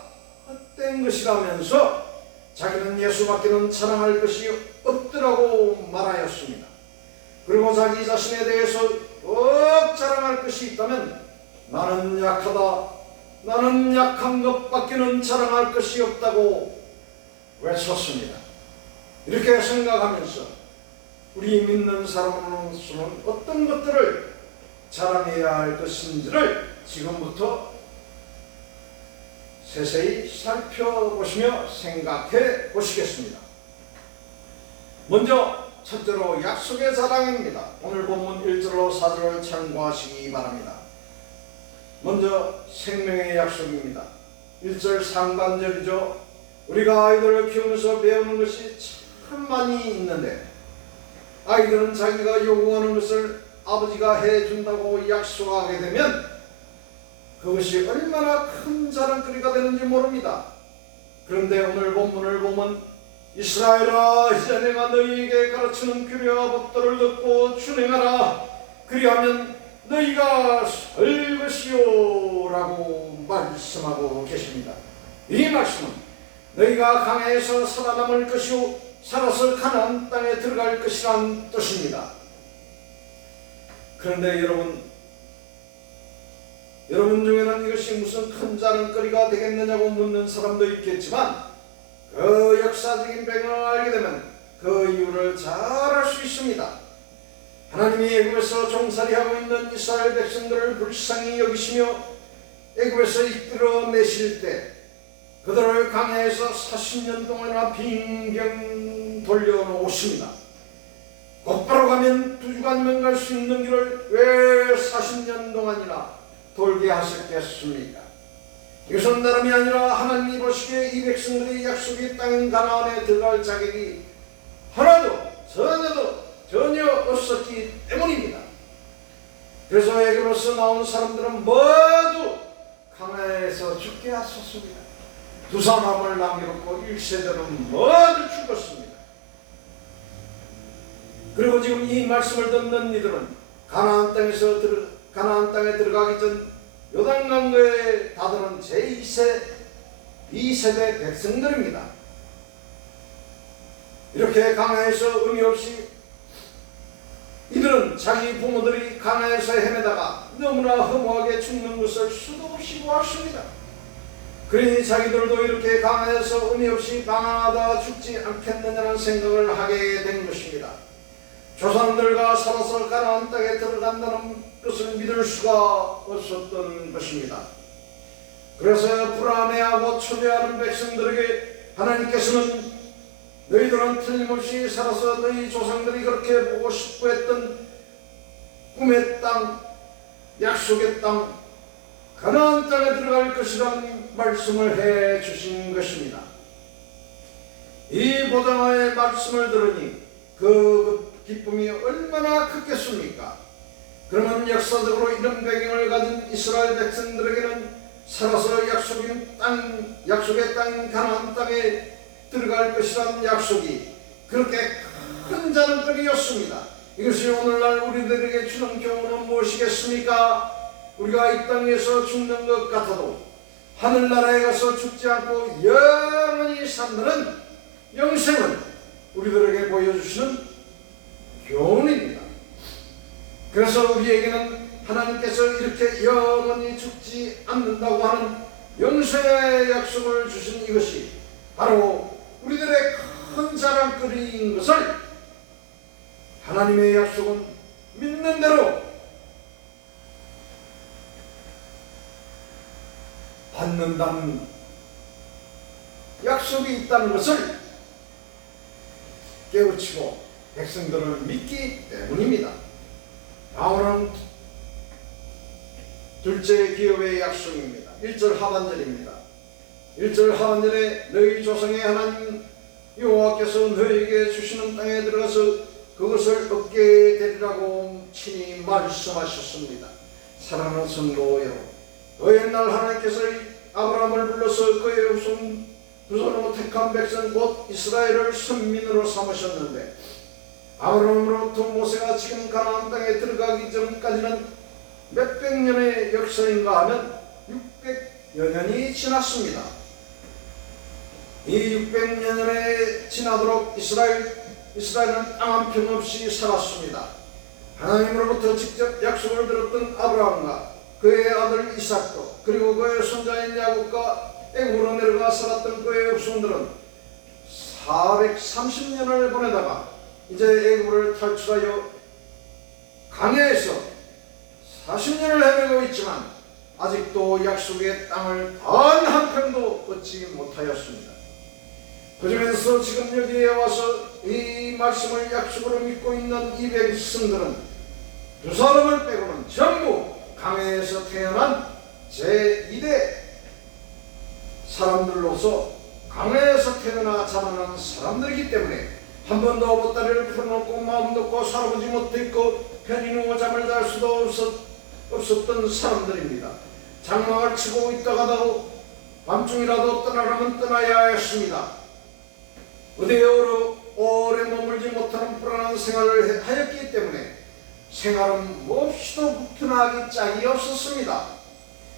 헛된 것이라면서 자기는 예수밖에는 자랑할 것이 없더라고 말하였습니다. 그리고 자기 자신에 대해서 꼭 자랑할 것이 있다면 나는 약하다, 나는 약한 것밖에는 자랑할 것이 없다고 외쳤습니다. 이렇게 생각하면서 우리 믿는 사람으로서는 어떤 것들을 자랑해야 할 것인지를 지금부터 세세히 살펴보시며 생각해 보시겠습니다. 먼저 첫째로 약속의 자랑입니다. 오늘 본문 1절로 4절을 참고하시기 바랍니다. 먼저 생명의 약속입니다. 1절 상반절이죠. 우리가 아이들을 키우면서 배우는 것이 참 많이 있는데 아이들은 자기가 요구하는 것을 아버지가 해준다고 약속하게 되면 그것이 얼마나 큰 자랑거리가 되는지 모릅니다. 그런데 오늘 본문을 보면 이스라엘아, 이제 내가 너희에게 가르치는 규례와 법도를 듣고 준행하라. 그리하면 너희가 살 것이요 라고 말씀하고 계십니다. 이 말씀은 너희가 강해에서 살아남을 것이요 살아서 가나안 땅에 들어갈 것이란 뜻입니다. 그런데 여러분 중에는 이것이 무슨 큰 자랑거리가 되겠느냐고 묻는 사람도 있겠지만 그 역사적인 배경을 알게 되면 그 이유를 잘 알 수 있습니다. 하나님이 애굽에서 종살이하고 있는 이스라엘 백성들을 불쌍히 여기시며 애굽에서 이끌어내실 때 그들을 광야에서 40년 동안이나 빙경 돌려놓으십니다. 곧바로 가면 2주간이면 갈 수 있는 길을 왜 40년 동안이나 돌게 하셨겠습니까? 이것은 다름이 아니라 하나님이 보시기에 이 백성들이 약속의 땅인 가나안에 들어갈 자격이 하나도 전혀 없었기 때문입니다. 그래서 애굽에서 나온 사람들은 모두 광야에서 죽게 하셨습니다. 두 사람을 남겨놓고 1세대는 모두 죽었습니다. 그리고 지금 이 말씀을 듣는 이들은 가나안 땅에 들어가기 전 요단강가에 다다른 제2세대 백성들입니다. 이렇게 강야에서 의미 없이 이들은 자기 부모들이 강야에서 헤매다가 너무나 허무하게 죽는 것을 수도 없이 보았습니다. 그러니 자기들도 이렇게 강야에서 의미 없이 방황하다 죽지 않겠느냐는 생각을 하게 된 것입니다. 조상들과 살아서 가나안 땅에 들어간다는 것을 믿을 수가 없었던 것입니다. 그래서 불안해하고 초조해하는 백성들에게 하나님께서는 너희들은 틀림없이 살아서 너희 조상들이 그렇게 보고 싶어 했던 꿈의 땅, 약속의 땅, 가나안 땅에 들어갈 것이라는 말씀을 해 주신 것입니다. 이 보장의 말씀을 들으니 그 기쁨이 얼마나 크겠습니까? 그러면 역사적으로 이런 배경을 가진 이스라엘 백성들에게는 살아서 약속의 땅인 가나안 땅에 들어갈 것이라는 약속이 그렇게 큰 자랑거리였습니다. 이것이 오늘날 우리들에게 주는 교훈은 무엇이겠습니까? 우리가 이 땅에서 죽는 것 같아도 하늘나라에 가서 죽지 않고 영원히 산다는 영생은 우리들에게 보여주시는 교훈입니다. 그래서 우리에게는 하나님께서 이렇게 영원히 죽지 않는다고 하는 영생의 약속을 주신 이것이 바로 우리들의 큰 자랑거리인 것을 하나님의 약속은 믿는 대로 받는다는 약속이 있다는 것을 깨우치고 백성들을 믿기 때문입니다. 다음은 둘째 기업의 약속입니다. 1절 하반절입니다. 1절 하반절에 너희 조상의 하나님 여호와께서 너희에게 주시는 땅에 들어가서 그것을 얻게 되리라고 친히 말씀하셨습니다. 사랑하는 성도 여러분, 옛날 하나님께서 아브라함을 불러서 그의 후손 두 손으로 택한 백성 곧 이스라엘을 선민으로 삼으셨는데 아브라함으로부터 모세가 지금 가나안 땅에 들어가기 전까지는 몇백 년의 역사인가 하면 600여 년이 지났습니다. 이 600여 년에 지나도록 이스라엘은 땅 한 평 없이 살았습니다. 하나님으로부터 직접 약속을 들었던 아브라함과 그의 아들 이삭도 그리고 그의 손자인 야곱과 애굽으로 내려가 살았던 그의 후손들은 430년을 보내다가 이제 애굽을 탈출하여 강야에서 40년을 헤매고 있지만 아직도 약속의 땅을 단 한 평도 얻지 못하였습니다. 그중에서 지금 여기에 와서 이 말씀을 약속으로 믿고 있는 이 백성들은 두 사람을 빼고는 전부 강야에서 태어난 제2대 사람들로서 강야에서 태어나 자라난 사람들이기 때문에 한 번도 보따리를 풀어놓고 마음 놓고 살아보지 못했고 편히 누워 잠을 잘 수도 없었던 사람들입니다. 장막을 치고 있다가도 밤중이라도 떠나라면 떠나야 했습니다. 어디에 오래 머물지 못하는 불안한 생활을 하였기 때문에 생활은 몹시도 불편하기 짝이 없었습니다.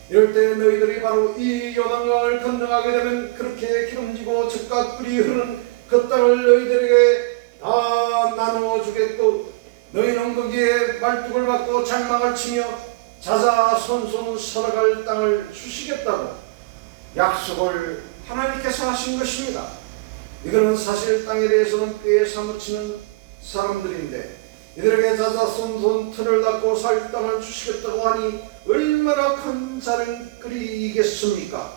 이럴 때 너희들이 바로 이 요단강을 건너가게 되면 그렇게 기름지고 젖과 꿀이 흐르는 그 땅을 너희들에게 다 나누어 주겠고 너희는 거기에 말뚝을 받고 장막을 치며 자자손손 살아갈 땅을 주시겠다고 약속을 하나님께서 하신 것입니다. 이들은 사실 땅에 대해서는 꽤 사무치는 사람들인데 이들에게 자자손손 틀을 닦고 살 땅을 주시겠다고 하니 얼마나 큰 자랑거리겠습니까?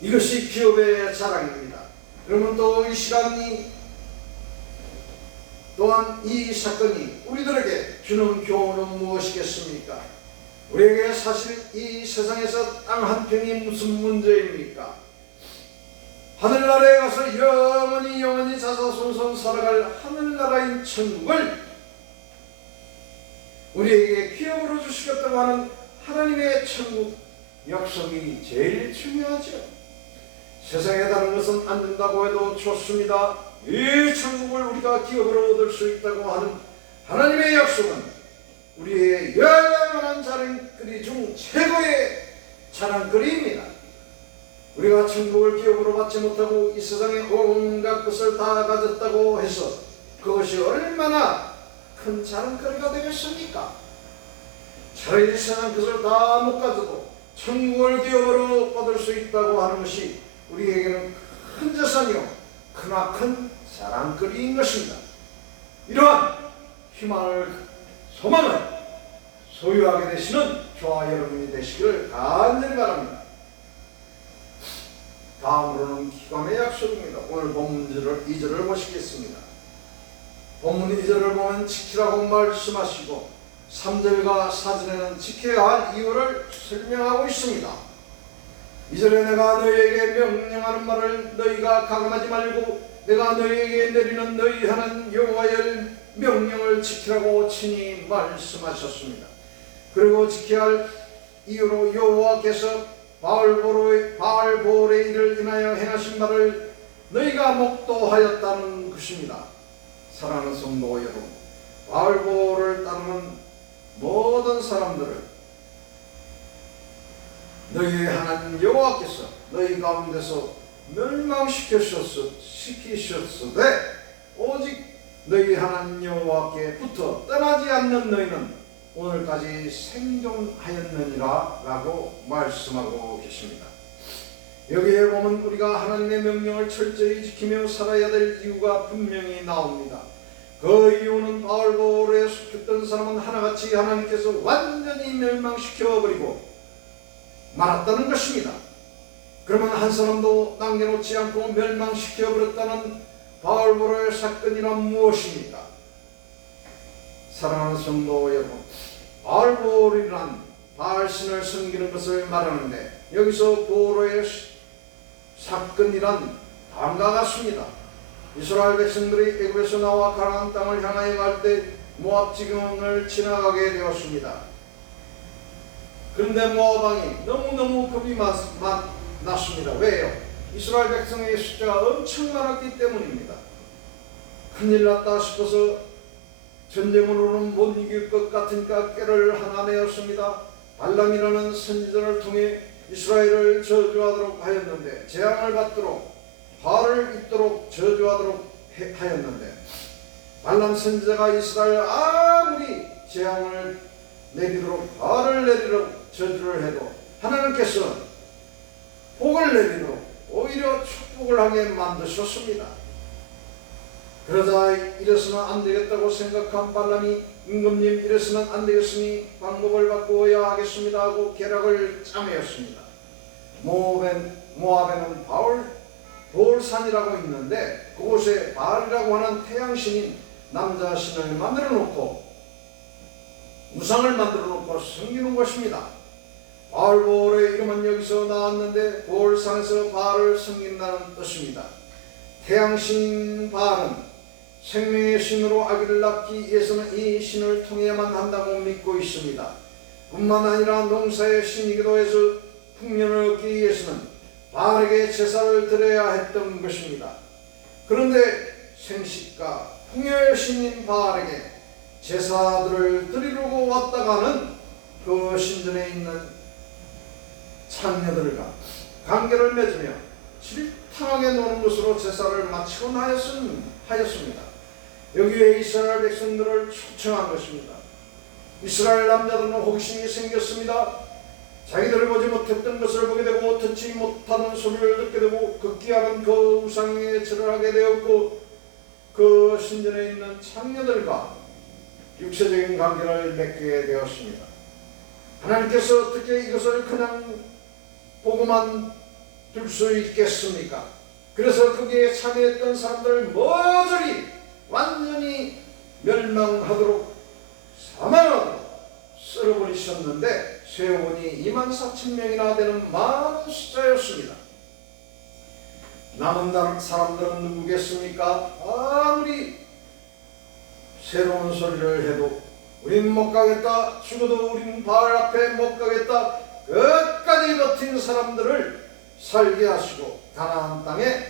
이것이 기업의 자랑입니다. 그러면 또 이 시간이 또한 이 사건이 우리들에게 주는 교훈은 무엇이겠습니까? 우리에게 사실 이 세상에서 땅 한 평이 무슨 문제입니까? 하늘나라에 가서 영원히 자자손손 살아갈 하늘나라인 천국을 우리에게 기업으로 주시겠다고 하는 하나님의 천국 약속이 제일 중요하죠. 세상에 다른 것은 안 된다고 해도 좋습니다. 이 천국을 우리가 기업으로 얻을 수 있다고 하는 하나님의 약속은 우리의 열만한 자랑거리 중 최고의 자랑거리입니다. 우리가 천국을 기업으로 받지 못하고 이 세상의 온갖 것을 다 가졌다고 해서 그것이 얼마나 큰 자랑거리가 되겠습니까? 차라리 세상 것을 다 못 가져도 천국을 기업으로 받을 수 있다고 하는 것이 우리에게는 큰 재산이요 크나큰 자랑거리인 것입니다. 이러한 희망을 소망을 소유하게 되시는 저와 여러분이 되시기를 간절히 바랍니다. 다음으로는 기감의 약속입니다. 오늘 본문 2절을 보시겠습니다. 본문 2절을 보면 지키라고 말씀하시고 3절과 4절에는 지켜야 할 이유를 설명하고 있습니다. 2절에 내가 너희에게 명령하는 말을 너희가 가감하지 말고 내가 너희에게 내리는 너희 하는 여호와의 명령을 지키라고 친히 말씀하셨습니다. 그리고 지켜야 할 이유로 여호와께서 바알보르의 일을 인하여 행하신 바를 너희가 목도하였다는 것입니다. 사랑하는 성도 여러분, 바알보르를 따르는 모든 사람들을 너희의 하나님 여호와께서 너희 가운데서 멸망시키셨으되 오직 너희 하나님 여호와께 붙어 떠나지 않는 너희는 오늘까지 생존하였느니라 라고 말씀하고 계십니다. 여기에 보면 우리가 하나님의 명령을 철저히 지키며 살아야 될 이유가 분명히 나옵니다. 그 이유는 바알보르에 속했던 사람은 하나같이 하나님께서 완전히 멸망시켜버리고 말았다는 것입니다. 그러면 한 사람도 남겨놓지 않고 멸망시켜버렸다는 바알보르의 사건이란 무엇입니까? 사랑하는 성도 여러분, 바알보르란 바알신을 섬기는 것을 말하는데 여기서 보로의 사건이란 다음과 같습니다. 이스라엘 백성들이 애굽에서 나와 가나안 땅을 향하여 갈 때 모압 지경을 지나가게 되었습니다. 그런데 모압 왕이 너무너무 겁이 났습니다. 왜요? 이스라엘 백성의 숫자가 엄청 많았기 때문입니다. 큰일 났다 싶어서 전쟁으로는 못 이길 것 같으니까 꾀를 하나 내었습니다. 발람이라는 선지자를 통해 이스라엘을 저주하도록 하였는데 재앙을 받도록 화를 입도록 저주하도록 하였는데 발람 선지자가 이스라엘 아무리 재앙을 내리도록 화를 내리도록 저주를 해도 하나님께서 복을 내리도록 오히려 축복을 하게 만드셨습니다. 그러자 이래서는 안 되겠다고 생각한 발람이 임금님 이래서는 안 되겠으니 방법을 바꾸어야 하겠습니다 하고 계략을 짜매었습니다. 모압에는 볼산이라고 있는데 그곳에 바알이라고 하는 태양신인 남자신을 만들어 놓고 우상을 만들어 놓고 섬기는 것입니다. 바알보르의 이름은 여기서 나왔는데 볼산에서 바알을 섬긴다는 뜻입니다. 태양신 바알은 생명의 신으로 아기를 낳기 위해서는 이 신을 통해야만 한다고 믿고 있습니다. 뿐만 아니라 농사의 신이기도 해서 풍년을 얻기 위해서는 바알에게 제사를 드려야 했던 것입니다. 그런데 생식과 풍요의 신인 바알에게 제사들을 드리려고 왔다가는 그 신전에 있는 창녀들과 관계를 맺으며 질타하게 노는 것으로 제사를 마치곤 하였습니다. 여기에 이스라엘 백성들을 초청한 것입니다. 이스라엘 남자들은 호기심이 생겼습니다. 자기들을 보지 못했던 것을 보게 되고 듣지 못하는 소리를 듣게 되고 극기하는 그 우상에 절을 하게 되었고 그 신전에 있는 창녀들과 육체적인 관계를 맺게 되었습니다. 하나님께서 어떻게 이것을 그냥 보고만 둘 수 있겠습니까? 그래서 거기에 참여했던 사람들을 모조리 완전히 멸망하도록 사망하도록 썰어버리셨는데 세어보니 24,000명이나 되는 많은 숫자였습니다. 남은 사람들은 누구겠습니까? 아무리 새로운 소리를 해도 우린 못 가겠다, 죽어도 우린 바알 앞에 못 가겠다, 끝까지 버틴 사람들을 살게 하시고 가나안 땅에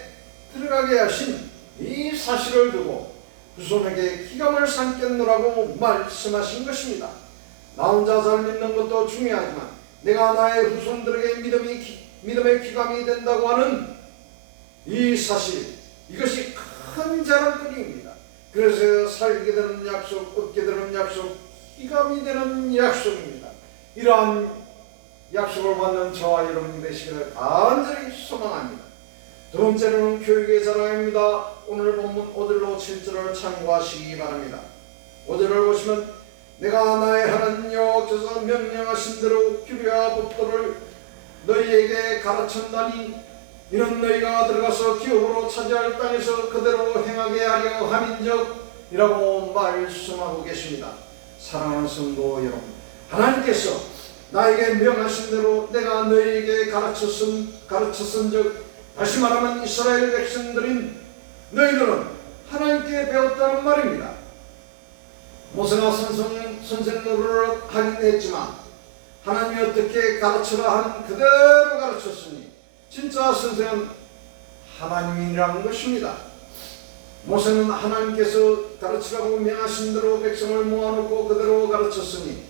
들어가게 하신 이 사실을 두고 후손에게 기감을 삼겠노라고 말씀하신 것입니다. 나 혼자 잘 믿는 것도 중요하지만 내가 나의 후손들에게 믿음의 귀감이 된다고 하는 이 사실, 이것이 큰 자랑거리입니다. 그래서 살게 되는 약속, 얻게 되는 약속, 귀감이 되는 약속입니다. 이러한 약속을 받는 저와 여러분이 되시기를 간절히 소망합니다. 두 번째로는 교육의 자랑입니다. 오늘 본문 5절로 7절을 참고하시기 바랍니다. 5절을 보시면 내가 나의 하나님 여호와께서 명령하신 대로 규례와 법도를 너희에게 가르쳤나니 이는 너희가 들어가서 기업으로 차지할 땅에서 그대로 행하게 하려 함인적이라고 말씀하고 계십니다. 사랑하는 성도 여러분, 하나님께서 나에게 명하신 대로 내가 너희에게 가르쳤은즉, 다시 말하면 이스라엘 백성들인 너희들은 하나님께 배웠다는 말입니다. 모세가 선생 노릇을 하긴 했지만 하나님이 어떻게 가르치라 하는 그대로 가르쳤으니 진짜 선생은 하나님이라는 것입니다. 모세는 하나님께서 가르치라고 명하신 대로 백성을 모아놓고 그대로 가르쳤으니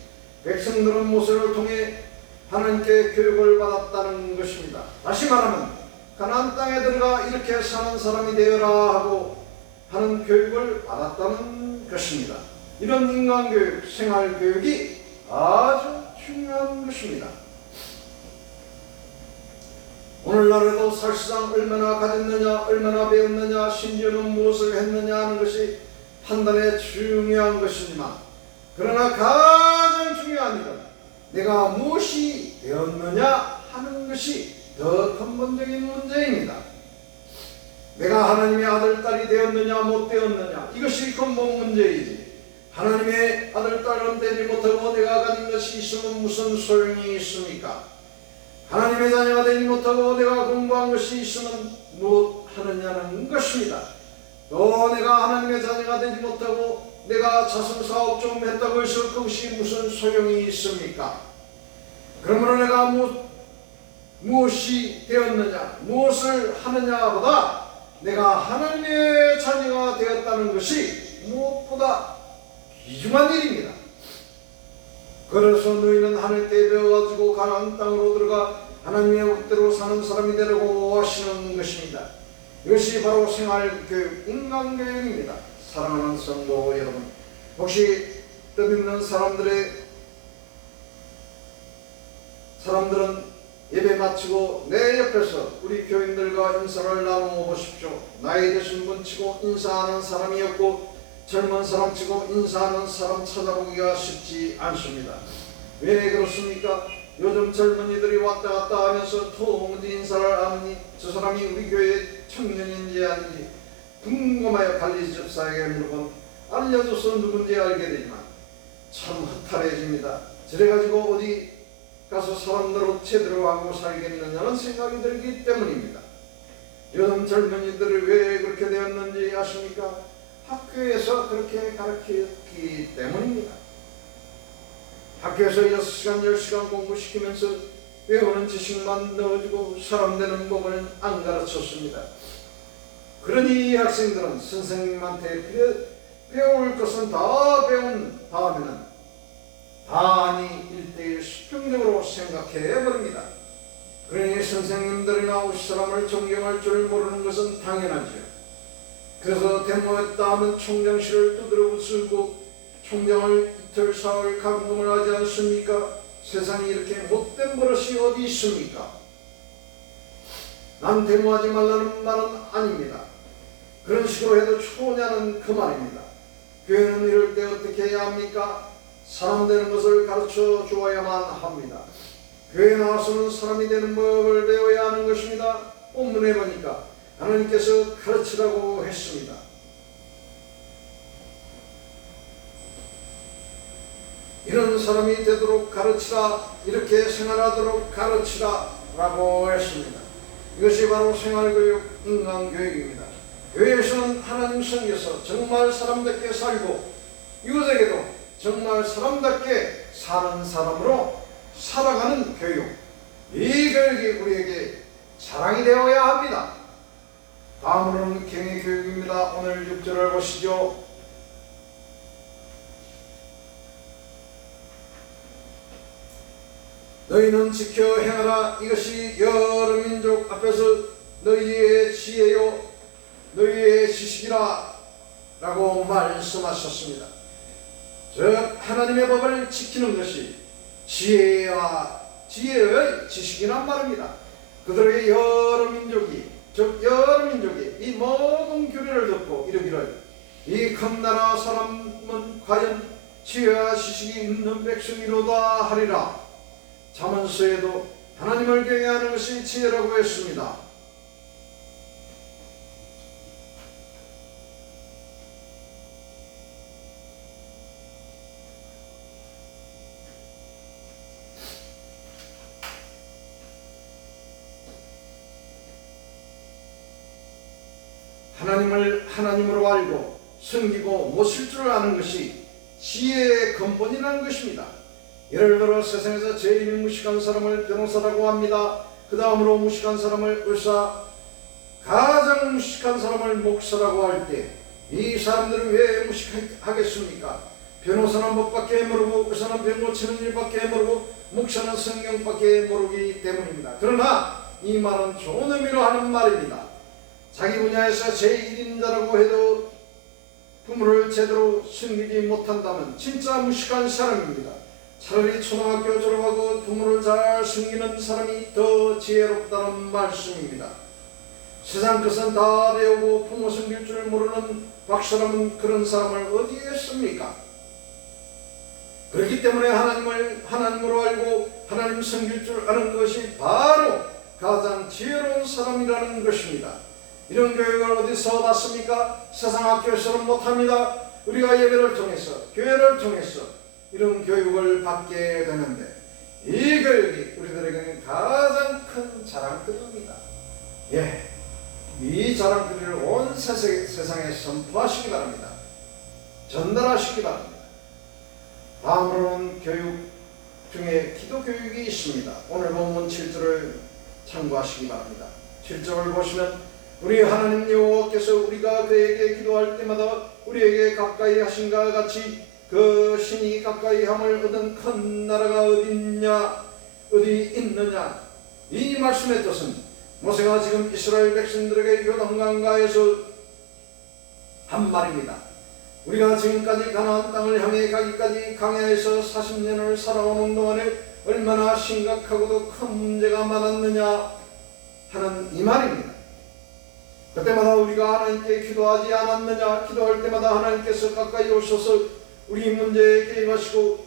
백성들은 모세를 통해 하나님께 교육을 받았다는 것입니다. 다시 말하면 가나안 땅에 들어가 이렇게 사는 사람이 되어라 하고 하는 교육을 받았다는 것입니다. 이런 인간교육, 생활교육이 아주 중요한 것입니다. 오늘날에도 사실상 얼마나 가졌느냐, 얼마나 배웠느냐, 심지어는 무엇을 했느냐 하는 것이 판단에 중요한 것이지만, 그러나 가장 중요한 일은 내가 무엇이 되었느냐 하는 것이 더 근본적인 문제입니다. 내가 하나님의 아들, 딸이 되었느냐 못 되었느냐, 이것이 근본 문제이지, 하나님의 아들, 딸은 되지 못하고 내가 가진 것이 있으면 무슨 소용이 있습니까? 하나님의 자녀가 되지 못하고 내가 공부한 것이 있으면 무엇 하느냐는 것입니다. 또 내가 하나님의 자녀가 되지 못하고 내가 자선사업 좀 했다고 해서 그것이 무슨 소용이 있습니까? 그러므로 내가 무엇이 되었느냐, 무엇을 하느냐보다 내가 하나님의 자녀가 되었다는 것이 무엇보다 귀중한 일입니다. 그래서 너희는 하나님께 배워가지고 가나안 땅으로 들어가 하나님의 법대로 사는 사람이 되려고 하시는 것입니다. 이것이 바로 생활교육, 인간교육입니다. 사랑하는 성도 여러분, 혹시 뜻있는 사람들은 예배 마치고 내 옆에서 우리 교인들과 인사를 나누어 보십시오. 나이 드신 분 치고 인사하는 사람이 없고 젊은 사람 치고 인사하는 사람 찾아보기가 쉽지 않습니다. 왜 그렇습니까? 요즘 젊은이들이 왔다 갔다 하면서 도무지 인사를 안 하니 저 사람이 우리 교회 청년인지 아닌지 궁금하여 관리 집사에게 물어본 알려줘서 누군지 알게 되지만 참 허탈해집니다. 그래가지고 어디 가서 사람들로 제대로 하고 살겠느냐는 생각이 들기 때문입니다. 요즘 젊은이들이 왜 그렇게 되었는지 아십니까? 학교에서 그렇게 가르쳤기 때문입니다. 학교에서 6시간 10시간 공부시키면서 배우는 지식만 넣어주고 사람 되는 법을 안 가르쳤습니다. 그러니 이 학생들은 선생님한테 배울 것은 다 배운 다음에는 단이 1대1 수평적으로 생각해 버립니다. 그러니 선생님들이나 우리 사람을 존경할 줄 모르는 것은 당연하죠. 그래서 데모했다 하면 총장실을 두드려 부수고 총장을 이틀 사흘 감금을 하지 않습니까? 세상에 이렇게 못된 버릇이 어디 있습니까? 난 데모하지 말라는 말은 아닙니다. 그런 식으로 해도 초냐는 그 말입니다. 교회는 이럴 때 어떻게 해야 합니까? 사람 되는 것을 가르쳐 주어야만 합니다. 교회에 나와서는 사람이 되는 법을 배워야 하는 것입니다. 본문에 보니까 하나님께서 가르치라고 했습니다. 이런 사람이 되도록 가르치라, 이렇게 생활하도록 가르치라 라고 했습니다. 이것이 바로 생활교육, 인간교육입니다. 교회에서는 하나님 성에서 정말 사람답게 살고 이웃에게도 정말 사람답게 사는 사람으로 살아가는 교육, 이 교육이 우리에게 자랑이 되어야 합니다. 다음으로는 경외교육입니다. 오늘 6절을 보시죠. 너희는 지켜 행하라. 이것이 여러 민족 앞에서 너희의 지혜요 너희의 지식이라 라고 말씀하셨습니다. 즉 하나님의 법을 지키는 것이 지혜의 지식이란 말입니다. 그들의 여러 민족이 이 모든 규례를 듣고 이르기를 이 큰 나라 사람은 과연 지혜와 지식이 있는 백성이로다 하리라. 잠언서에도 하나님을 경외하는 것이 지혜라고 했습니다. 하나님을 하나님으로 알고 섬기고 모실 줄 아는 것이 지혜의 근본이라는 것입니다. 예를 들어 세상에서 제일 무식한 사람을 변호사라고 합니다. 그 다음으로 무식한 사람을 의사, 가장 무식한 사람을 목사라고 할 때 이 사람들은 왜 무식하겠습니까? 변호사는 법밖에 모르고 의사는 병고 치는 일밖에 모르고 목사는 성경밖에 모르기 때문입니다. 그러나 이 말은 좋은 의미로 하는 말입니다. 자기 분야에서 제1인자라고 해도 부모를 제대로 섬기지 못한다면 진짜 무식한 사람입니다. 차라리 초등학교 졸업하고 부모를 잘 섬기는 사람이 더 지혜롭다는 말씀입니다. 세상 것은 다 배우고 부모 섬길 줄 모르는 박사람은 그런 사람을 어디에 씁니까? 그렇기 때문에 하나님을 하나님으로 알고 하나님 섬길 줄 아는 것이 바로 가장 지혜로운 사람이라는 것입니다. 이런 교육을 어디서 받습니까? 세상 학교에서는 못합니다. 우리가 예배를 통해서 교회를 통해서 이런 교육을 받게 되는데 이 교육이 우리들에게는 가장 큰 자랑거리입니다. 이 자랑거리를 온 세상에 선포하시기 바랍니다. 전달하시기 바랍니다. 다음으로는 교육 중에 기도 교육이 있습니다. 오늘 본문 7절을 참고하시기 바랍니다. 7절을 보시면 우리 하나님 여호와께서 우리가 그에게 기도할 때마다 우리에게 가까이 하신가 같이 그 신이 가까이 함을 얻은 큰 나라가 어디 있느냐. 이 말씀의 뜻은 모세가 지금 이스라엘 백성들에게 요단강가에서 한 말입니다. 우리가 지금까지 가나안 땅을 향해 가기까지 광야에서 40년을 살아오는 동안에 얼마나 심각하고도 큰 문제가 많았느냐 하는 이 말입니다. 그때마다 우리가 하나님께 기도하지 않았느냐. 기도할 때마다 하나님께서 가까이 오셔서 우리 문제에 개입하시고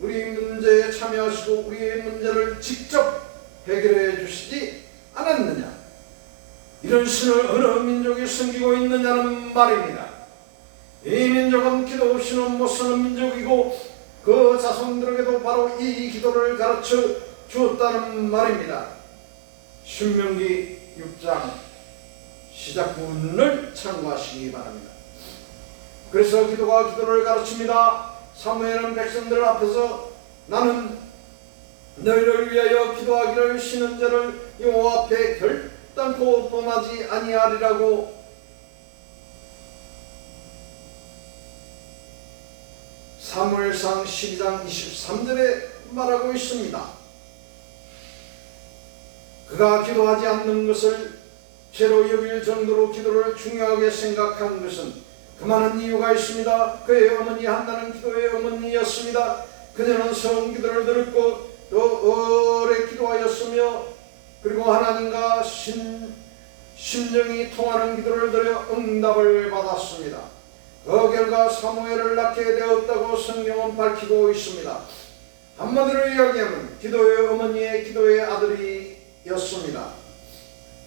우리 문제에 참여하시고 우리의 문제를 직접 해결해 주시지 않았느냐. 이런 신을 어느 민족이 섬기고 있느냐는 말입니다. 이 민족은 기도 없이는 못 사는 민족이고 그 자손들에게도 바로 이 기도를 가르쳐 주었다는 말입니다. 신명기 6장 시작부분을 참고하시기 바랍니다. 그래서 기도가 기도를 가르칩니다. 사무엘은 백성들 앞에서 나는 너희를 위하여 기도하기를 쉬는 자를 여호와 앞에 결단코 떠나지 아니하리라고 사무엘상 12장 23절에 말하고 있습니다. 그가 기도하지 않는 것을 죄로 여길 정도로 기도를 중요하게 생각한 것은 그 많은 이유가 있습니다. 그의 어머니 한나는 기도의 어머니였습니다. 그녀는 성기도를 들었고 또 오래 기도하였으며 그리고 하나님과 심령이 통하는 기도를 드려 응답을 받았습니다. 그 결과 사무엘을 낳게 되었다고 성경은 밝히고 있습니다. 한마디로 이야기하면 기도의 어머니의 기도의 아들이었습니다.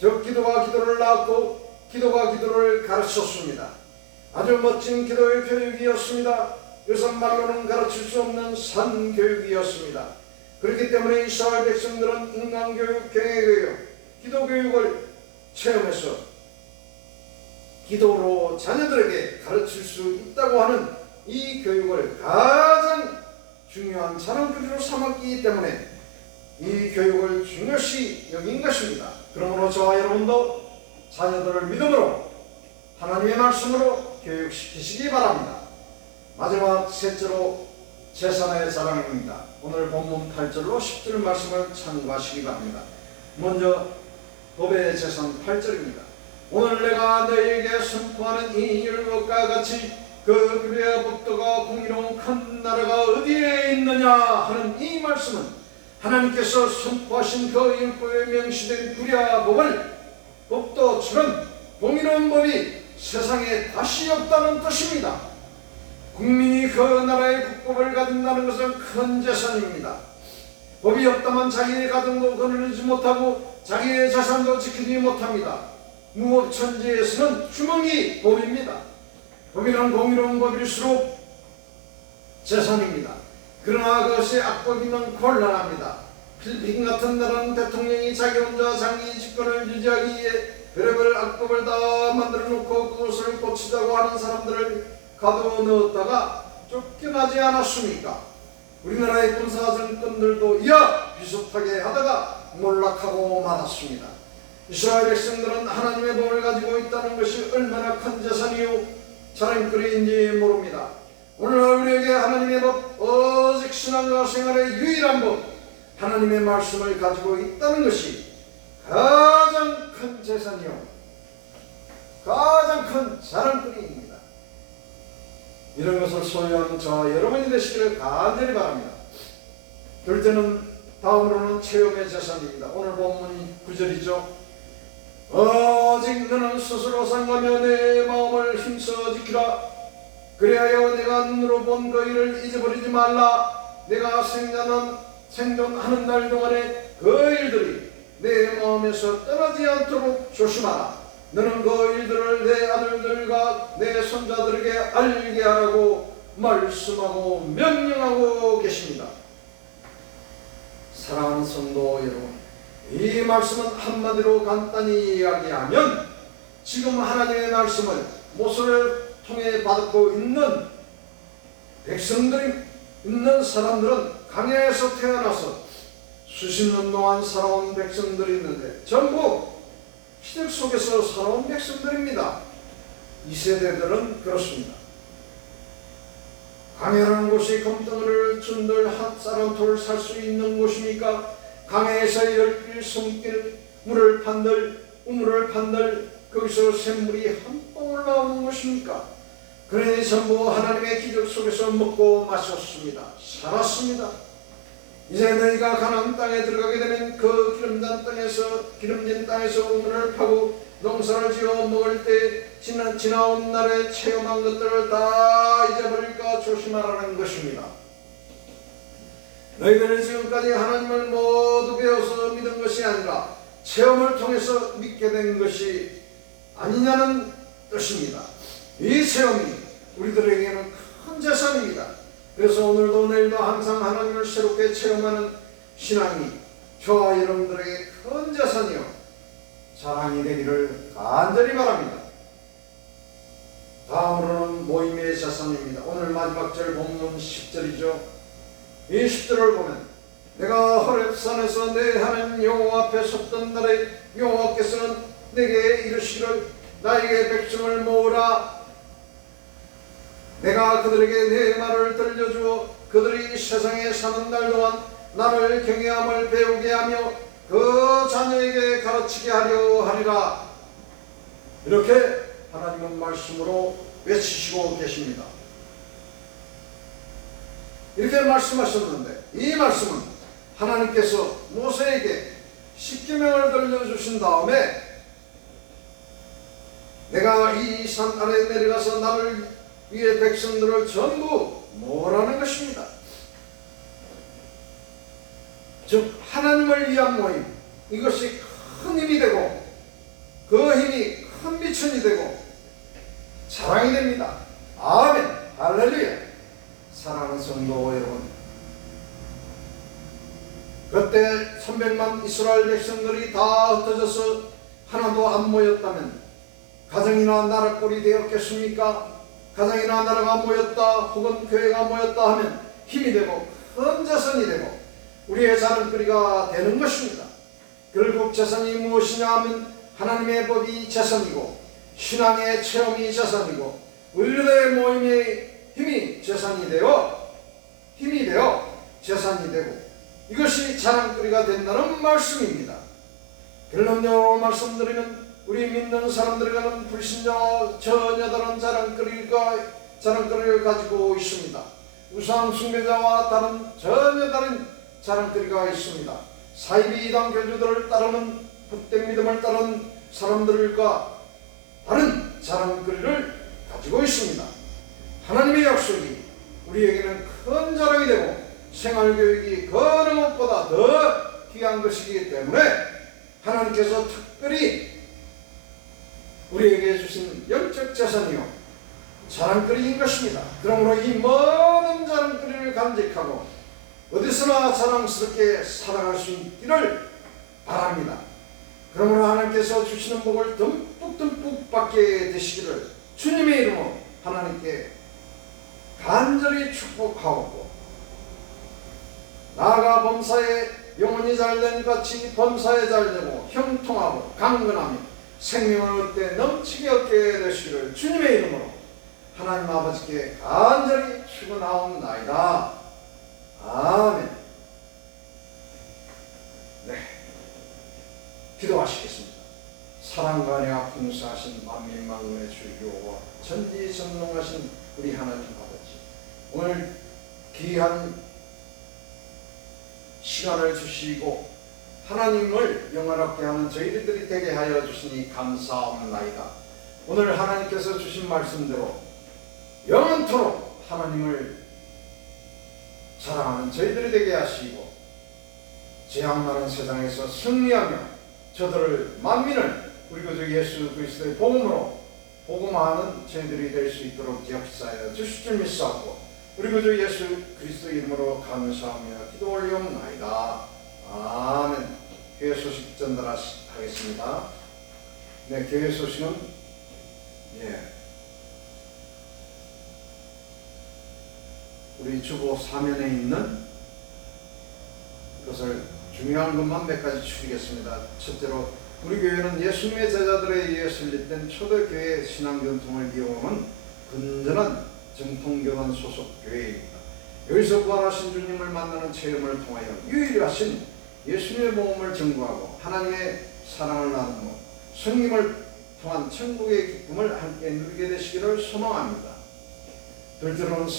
즉 기도가 기도를 낳았고 기도가 기도를 가르쳤습니다. 아주 멋진 기도의 교육이었습니다. 요즘 말로는 가르칠 수 없는 산교육이었습니다. 그렇기 때문에 이스라엘 백성들은 인간교육, 경외교육, 기도교육을 체험해서 기도로 자녀들에게 가르칠 수 있다고 하는 이 교육을 가장 중요한 자랑거리로 삼았기 때문에 이 교육을 중요시 여긴 것입니다. 그러므로 저와 여러분도 자녀들을 믿음으로 하나님의 말씀으로 교육시키시기 바랍니다. 마지막 셋째로 재산의 자랑입니다. 오늘 본문 8절로 10절 말씀을 참고하시기 바랍니다. 먼저 법의 재산 8절입니다. 오늘 내가 너희에게 선포하는 이 율법과 같이 그 규례와 법도가 공의로운 큰 나라가 어디에 있느냐 하는 이 말씀은 하나님께서 선포하신 그 율법에 명시된 규례와 법도처럼 공의로운 법이 세상에 다시 없다는 뜻입니다. 국민이 그 나라의 국법을 가진다는 것은 큰 재산입니다. 법이 없다면 자기의 가정도 거느리지 못하고 자기의 재산도 지키지 못합니다. 무법천지에서는 주먹이 법입니다. 법이란 공의로운 법일수록 재산입니다. 그러나 그것이 악법이면 곤란합니다. 필리핀 같은 나라는 대통령이 자기 혼자 장기 집권을 유지하기 위해 별의별 악법을 다 만들어 놓고 그것을 고치자고 하는 사람들을 가둬넣었다가 쫓겨나지 않았습니까? 우리나라의 군사 정권들도 이와 비슷하게 하다가 몰락하고 말았습니다. 이스라엘 백성들은 하나님의 법을 가지고 있다는 것이 얼마나 큰 재산이요 자랑거리인지 모릅니다. 오늘날 우리에게 하나님의 법, 오직 신앙과 생활의 유일한 법, 하나님의 말씀을 가지고 있다는 것이 가장 큰 재산이요 가장 큰 자랑거리입니다. 이런 것을 소유하는 저와 여러분이 되시기를 간절히 바랍니다. 둘째는 다음으로는 체험의 재산입니다. 오늘 본문이 9절이죠. 오직 너는 스스로 상가며 내 마음을 힘써 지키라. 그리하여 내가 눈으로 본 그 일을 잊어버리지 말라. 내가 생존하는 날 동안에 그 일들이 내 마음에서 떠나지 않도록 조심하라. 너는 그 일들을 내 아들들과 내 손자들에게 알게 하라고 말씀하고 명령하고 계십니다. 사랑하는 성도 여러분, 이 말씀은 한마디로 간단히 이야기하면 지금 하나님의 말씀을 모세를 통해 받고 있는 백성들이 있는 사람들은 광야에서 태어나서 수십 년 동안 살아온 백성들이 있는데 전부 시대 속에서 살아온 백성들입니다. 이 세대들은 그렇습니다. 광야라는 곳이 금덩어리를 준들 한 쌀한 톨 살 수 있는 곳입니까? 강에서 열길 숨길 물을 판들 우물을 판들 거기서 샘물이 한 방울 나오는 것입니까? 그러니 전부 하나님의 기적 속에서 먹고 마셨습니다. 살았습니다. 이제 너희가 가나안 땅에 들어가게 되면 그 기름진 땅에서 우물을 파고 농사를 지어 먹을 때 지나온 날에 체험한 것들을 다 잊어버릴까 조심하라는 것입니다. 너희들은 지금까지 하나님을 모두 배워서 믿은 것이 아니라 체험을 통해서 믿게 된 것이 아니냐는 뜻입니다. 이 체험이 우리들에게는 큰 재산입니다. 그래서 오늘도 내일도 항상 하나님을 새롭게 체험하는 신앙이 저와 여러분들에게 큰 재산이요 자랑이 되기를 간절히 바랍니다. 다음으로는 모임의 재산입니다. 오늘 마지막 절 본문 10절이죠. 이 10절을 보면 내가 호렙산에서 내 하나님 여호와 앞에 섰던 날에 여호와께서는 내게 이르시기를 나에게 백성을 모으라. 내가 그들에게 내 말을 들려주어 그들이 세상에 사는 날 동안 나를 경외함을 배우게 하며 그 자녀에게 가르치게 하려 하리라. 이렇게 하나님은 말씀으로 외치시고 계십니다. 이렇게 말씀하셨는데 이 말씀은 하나님께서 모세에게 십계명을 들려주신 다음에 내가 이 산 아래에 내려가서 나를 위해 백성들을 전부 모으라는 것입니다. 즉 하나님을 위한 모임, 이것이 큰 힘이 되고 그 힘이 큰 미천이 되고 자랑이 됩니다. 아멘, 할렐루야. 사랑하는 성도 여러분, 그때 300만 이스라엘 백성들이 다 흩어져서 하나도 안 모였다면 가정이나 나라 꼴이 되었겠습니까? 가정이나 나라가 모였다 혹은 교회가 모였다 하면 힘이 되고 큰 재산이 되고 우리의 자랑거리가 되는 것입니다. 결국 재산이 무엇이냐 하면 하나님의 법이 재산이고 신앙의 체험이 재산이고 의뢰의 모임의 힘이 재산이 되어 힘이 되어 재산이 되고 이것이 자랑거리가 된다는 말씀입니다. 결론적으로 말씀드리면 우리 믿는 사람들에게는 불신자와 처녀들은 자랑거리를 가지고 있습니다. 우상 숭배자와 다른 전혀 다른 자랑거리가 있습니다. 사이비 이단 교주들을 따르는 헛된 믿음을 따르는 사람들과 다른 자랑거리를 가지고 있습니다. 하나님의 약속이 우리에게는 큰 자랑이 되고 생활교육이 그 어느 것보다 더 귀한 것이기 때문에 하나님께서 특별히 우리에게 주신 영적 재산이요 자랑거리인 것입니다. 그러므로 이 많은 자랑거리를 간직하고 어디서나 자랑스럽게 살아갈 수 있기를 바랍니다. 그러므로 하나님께서 주시는 복을 듬뿍 받게 되시기를 주님의 이름으로 하나님께 간절히 축복하옵고, 나아가 범사에 영혼이 잘된 같이 범사에 잘되고 형통하고 강건하며 생명을 얻되 넘치게 얻게 되시기를 주님의 이름으로 하나님 아버지께 간절히 축원하옵나이다. 아멘. 네, 기도하시겠습니다. 사랑과 은혜가 풍성하신 만민만군의 주여와 전지전능하신 우리 하나님 아버지, 오늘 귀한 시간을 주시고 하나님을 영화롭게 하는 저희들이 되게 하여 주시니 감사합니다. 오늘 하나님께서 주신 말씀대로 영원토록 하나님을 사랑하는 저희들이 되게 하시고 재앙 많은 세상에서 승리하며 저들을 만민을 우리 구주 예수 그리스도의 복음으로 복음하는 저희들이 될 수 있도록 역사하여 주실 줄 믿사옵고 우리 구주 예수 그리스도의 이름으로 감사하며 기도 올리옵나이다. 아멘. 교회 소식 전달하겠습니다. 네, 교회 소식은 우리 주보 사면에 있는 것을 중요한 것만 몇 가지 추리겠습니다. 첫째로 우리 교회는 예수님의 제자들에 의해 설립된 초대교회 신앙전통을 이용한 건전한 정통교단 소속 교회입니다. 여기서 부활하신 주님을 만나는 체험을 통하여 유일하신 예수님의 복음을 증거하고 하나님의 사랑을 나누고 성김을 통한 천국의 기쁨을 함께 누리게 되시기를 소망합니다. 둘째로는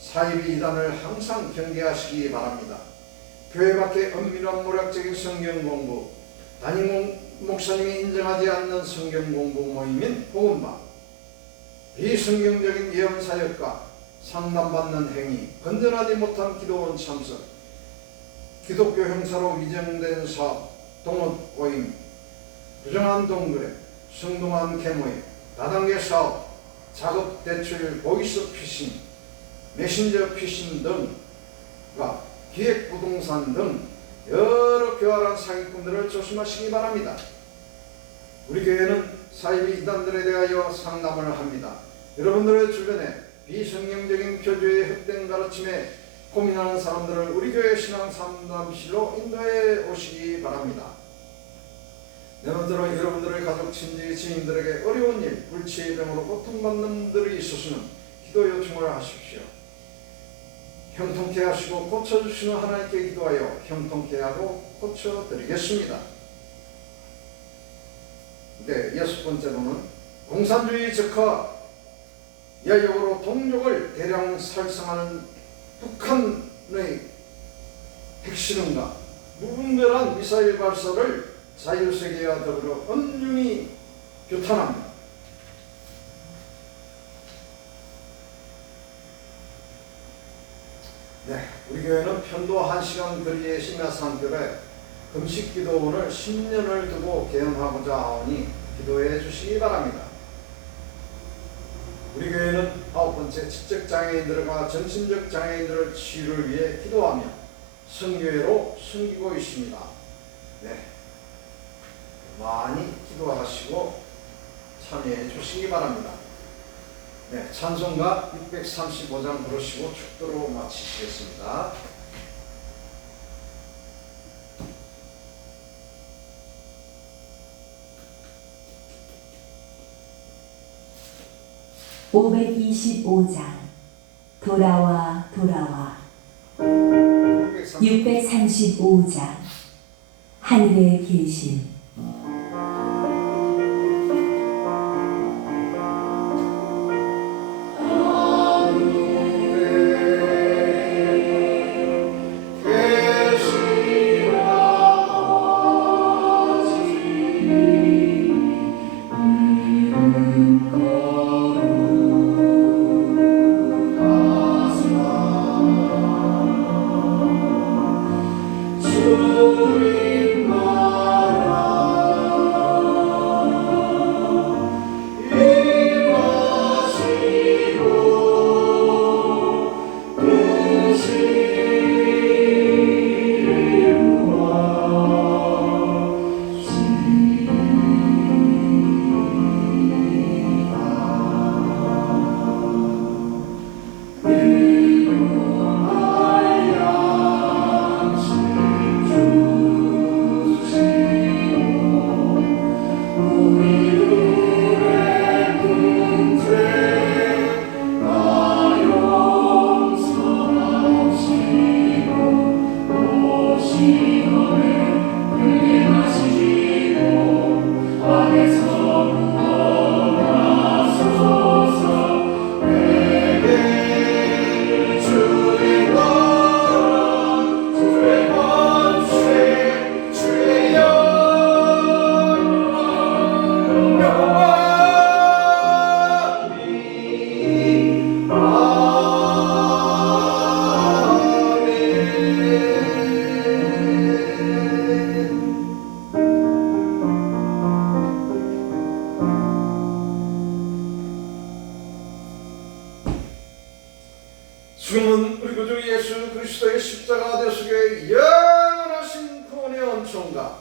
사이비 이단을 항상 경계하시기 바랍니다. 교회 밖에 엄밀한 모략적인 성경 공부, 담임 목사님이 인정하지 않는 성경 공부 모임인 복음방, 비성경적인 예언 사역과 상담받는 행위, 건전하지 못한 기도원 참석, 기독교 형사로 위정된 사업, 동업 오임, 부정한 동거래, 성동한 계모임, 다단계 사업, 작업 대출 보이스 피싱, 메신저 피싱 등과 기획 부동산 등 여러 교활한 사기꾼들을 조심하시기 바랍니다. 우리 교회는 사이비 이단들에 대하여 상담을 합니다. 여러분들의 주변에 비성경적인 교주의 헛된 가르침에 고민하는 사람들을 우리 교회 신앙 상담실로 인도해 오시기 바랍니다. 내년들어 여러분들의 가족, 친지, 지인들에게 어려운 일, 불치의 병으로 고통받는 분들이 있으시면 기도 요청을 하십시오. 형통케 하시고 고쳐주시는 하나님께 기도하여 형통케 하고 고쳐드리겠습니다. 네, 여섯 번째로는 공산주의 적화 야욕으로 동족을 대량 살상하는 북한의 핵실험과 무분별한 미사일 발사를 자유세계와 더불어 엄중히 규탄합니다. 네, 우리 교회는 편도 1시간 거리의 심야산결에 금식기도원을 10년을 두고 개헌하고자 하오니 기도해 주시기 바랍니다. 우리 교회는 9번째 지적장애인들과 정신적 장애인들의 치유를 위해 기도하며 선교회로 섬기고 있습니다. 네, 많이 기도하시고 참여해 주시기 바랍니다. 네, 찬송가 635장 부르시고 축도로 마치시겠습니다. (525장) 돌아와 돌아와 630. 635장 하늘에 계신 주님은 우리 구주 예수 그리스도의 십자가 대속의 영원하신 구원의恩寵과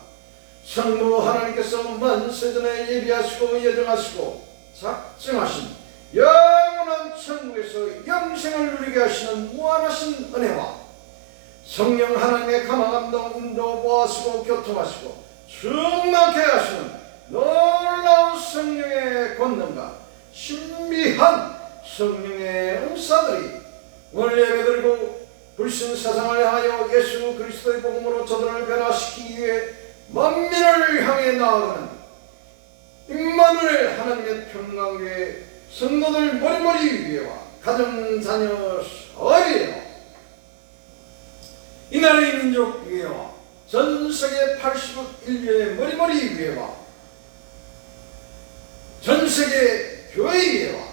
성부 하나님께서 만세전에 예비하시고 예정하시고 작정하신 영원한 천국에서 영생을 누리게 하시는 무한하신 은혜와 성령 하나님의 감화감동 인도 보하시고 교통하시고 충만케 하시는 놀라운 성령의 권능과 신비한 성령의 은사들이 오늘 예배드리고 불신 세상을 향하여 예수 그리스도의 복음으로 저들을 변화시키기 위해 만민을 향해 나아가는 임마누엘 하나님의 평강교회 성도들 머리머리 위에와 가정 자녀 사위에와 이 나라의 민족 위에와 전세계 80억 인류의 머리머리 위에와 전세계 교회 위에와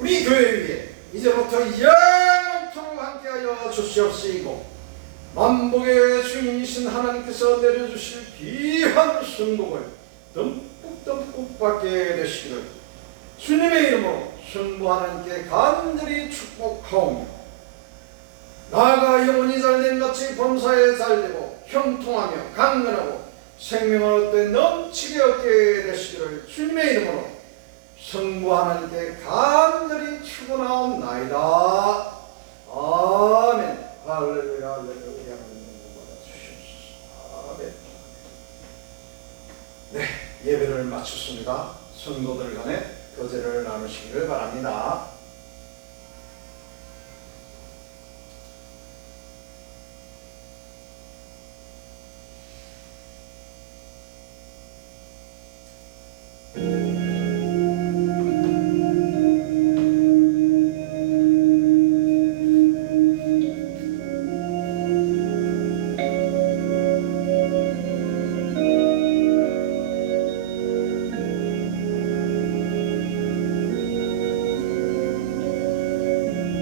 우리 교회 위에 이제부터 영원토록 함께하여 주시옵시고 만복의 주인이신 하나님께서 내려주실 귀한 승복을 듬뿍 받게 되시기를 주님의 이름으로 성부 하나님께 간절히 축복하오며 나아가 영혼이 잘됨같이 범사에 잘되고 형통하며 강건하고 생명을 얻되 넘치게 얻게 되시기를 주님의 이름으로 성부 하나님께 간절히 축원하옵나이다. 아멘. 할렐루야 할렐루야. 아멘. 네, 예배를 마쳤습니다. 성도들 간에 교제를 나누시기를 바랍니다.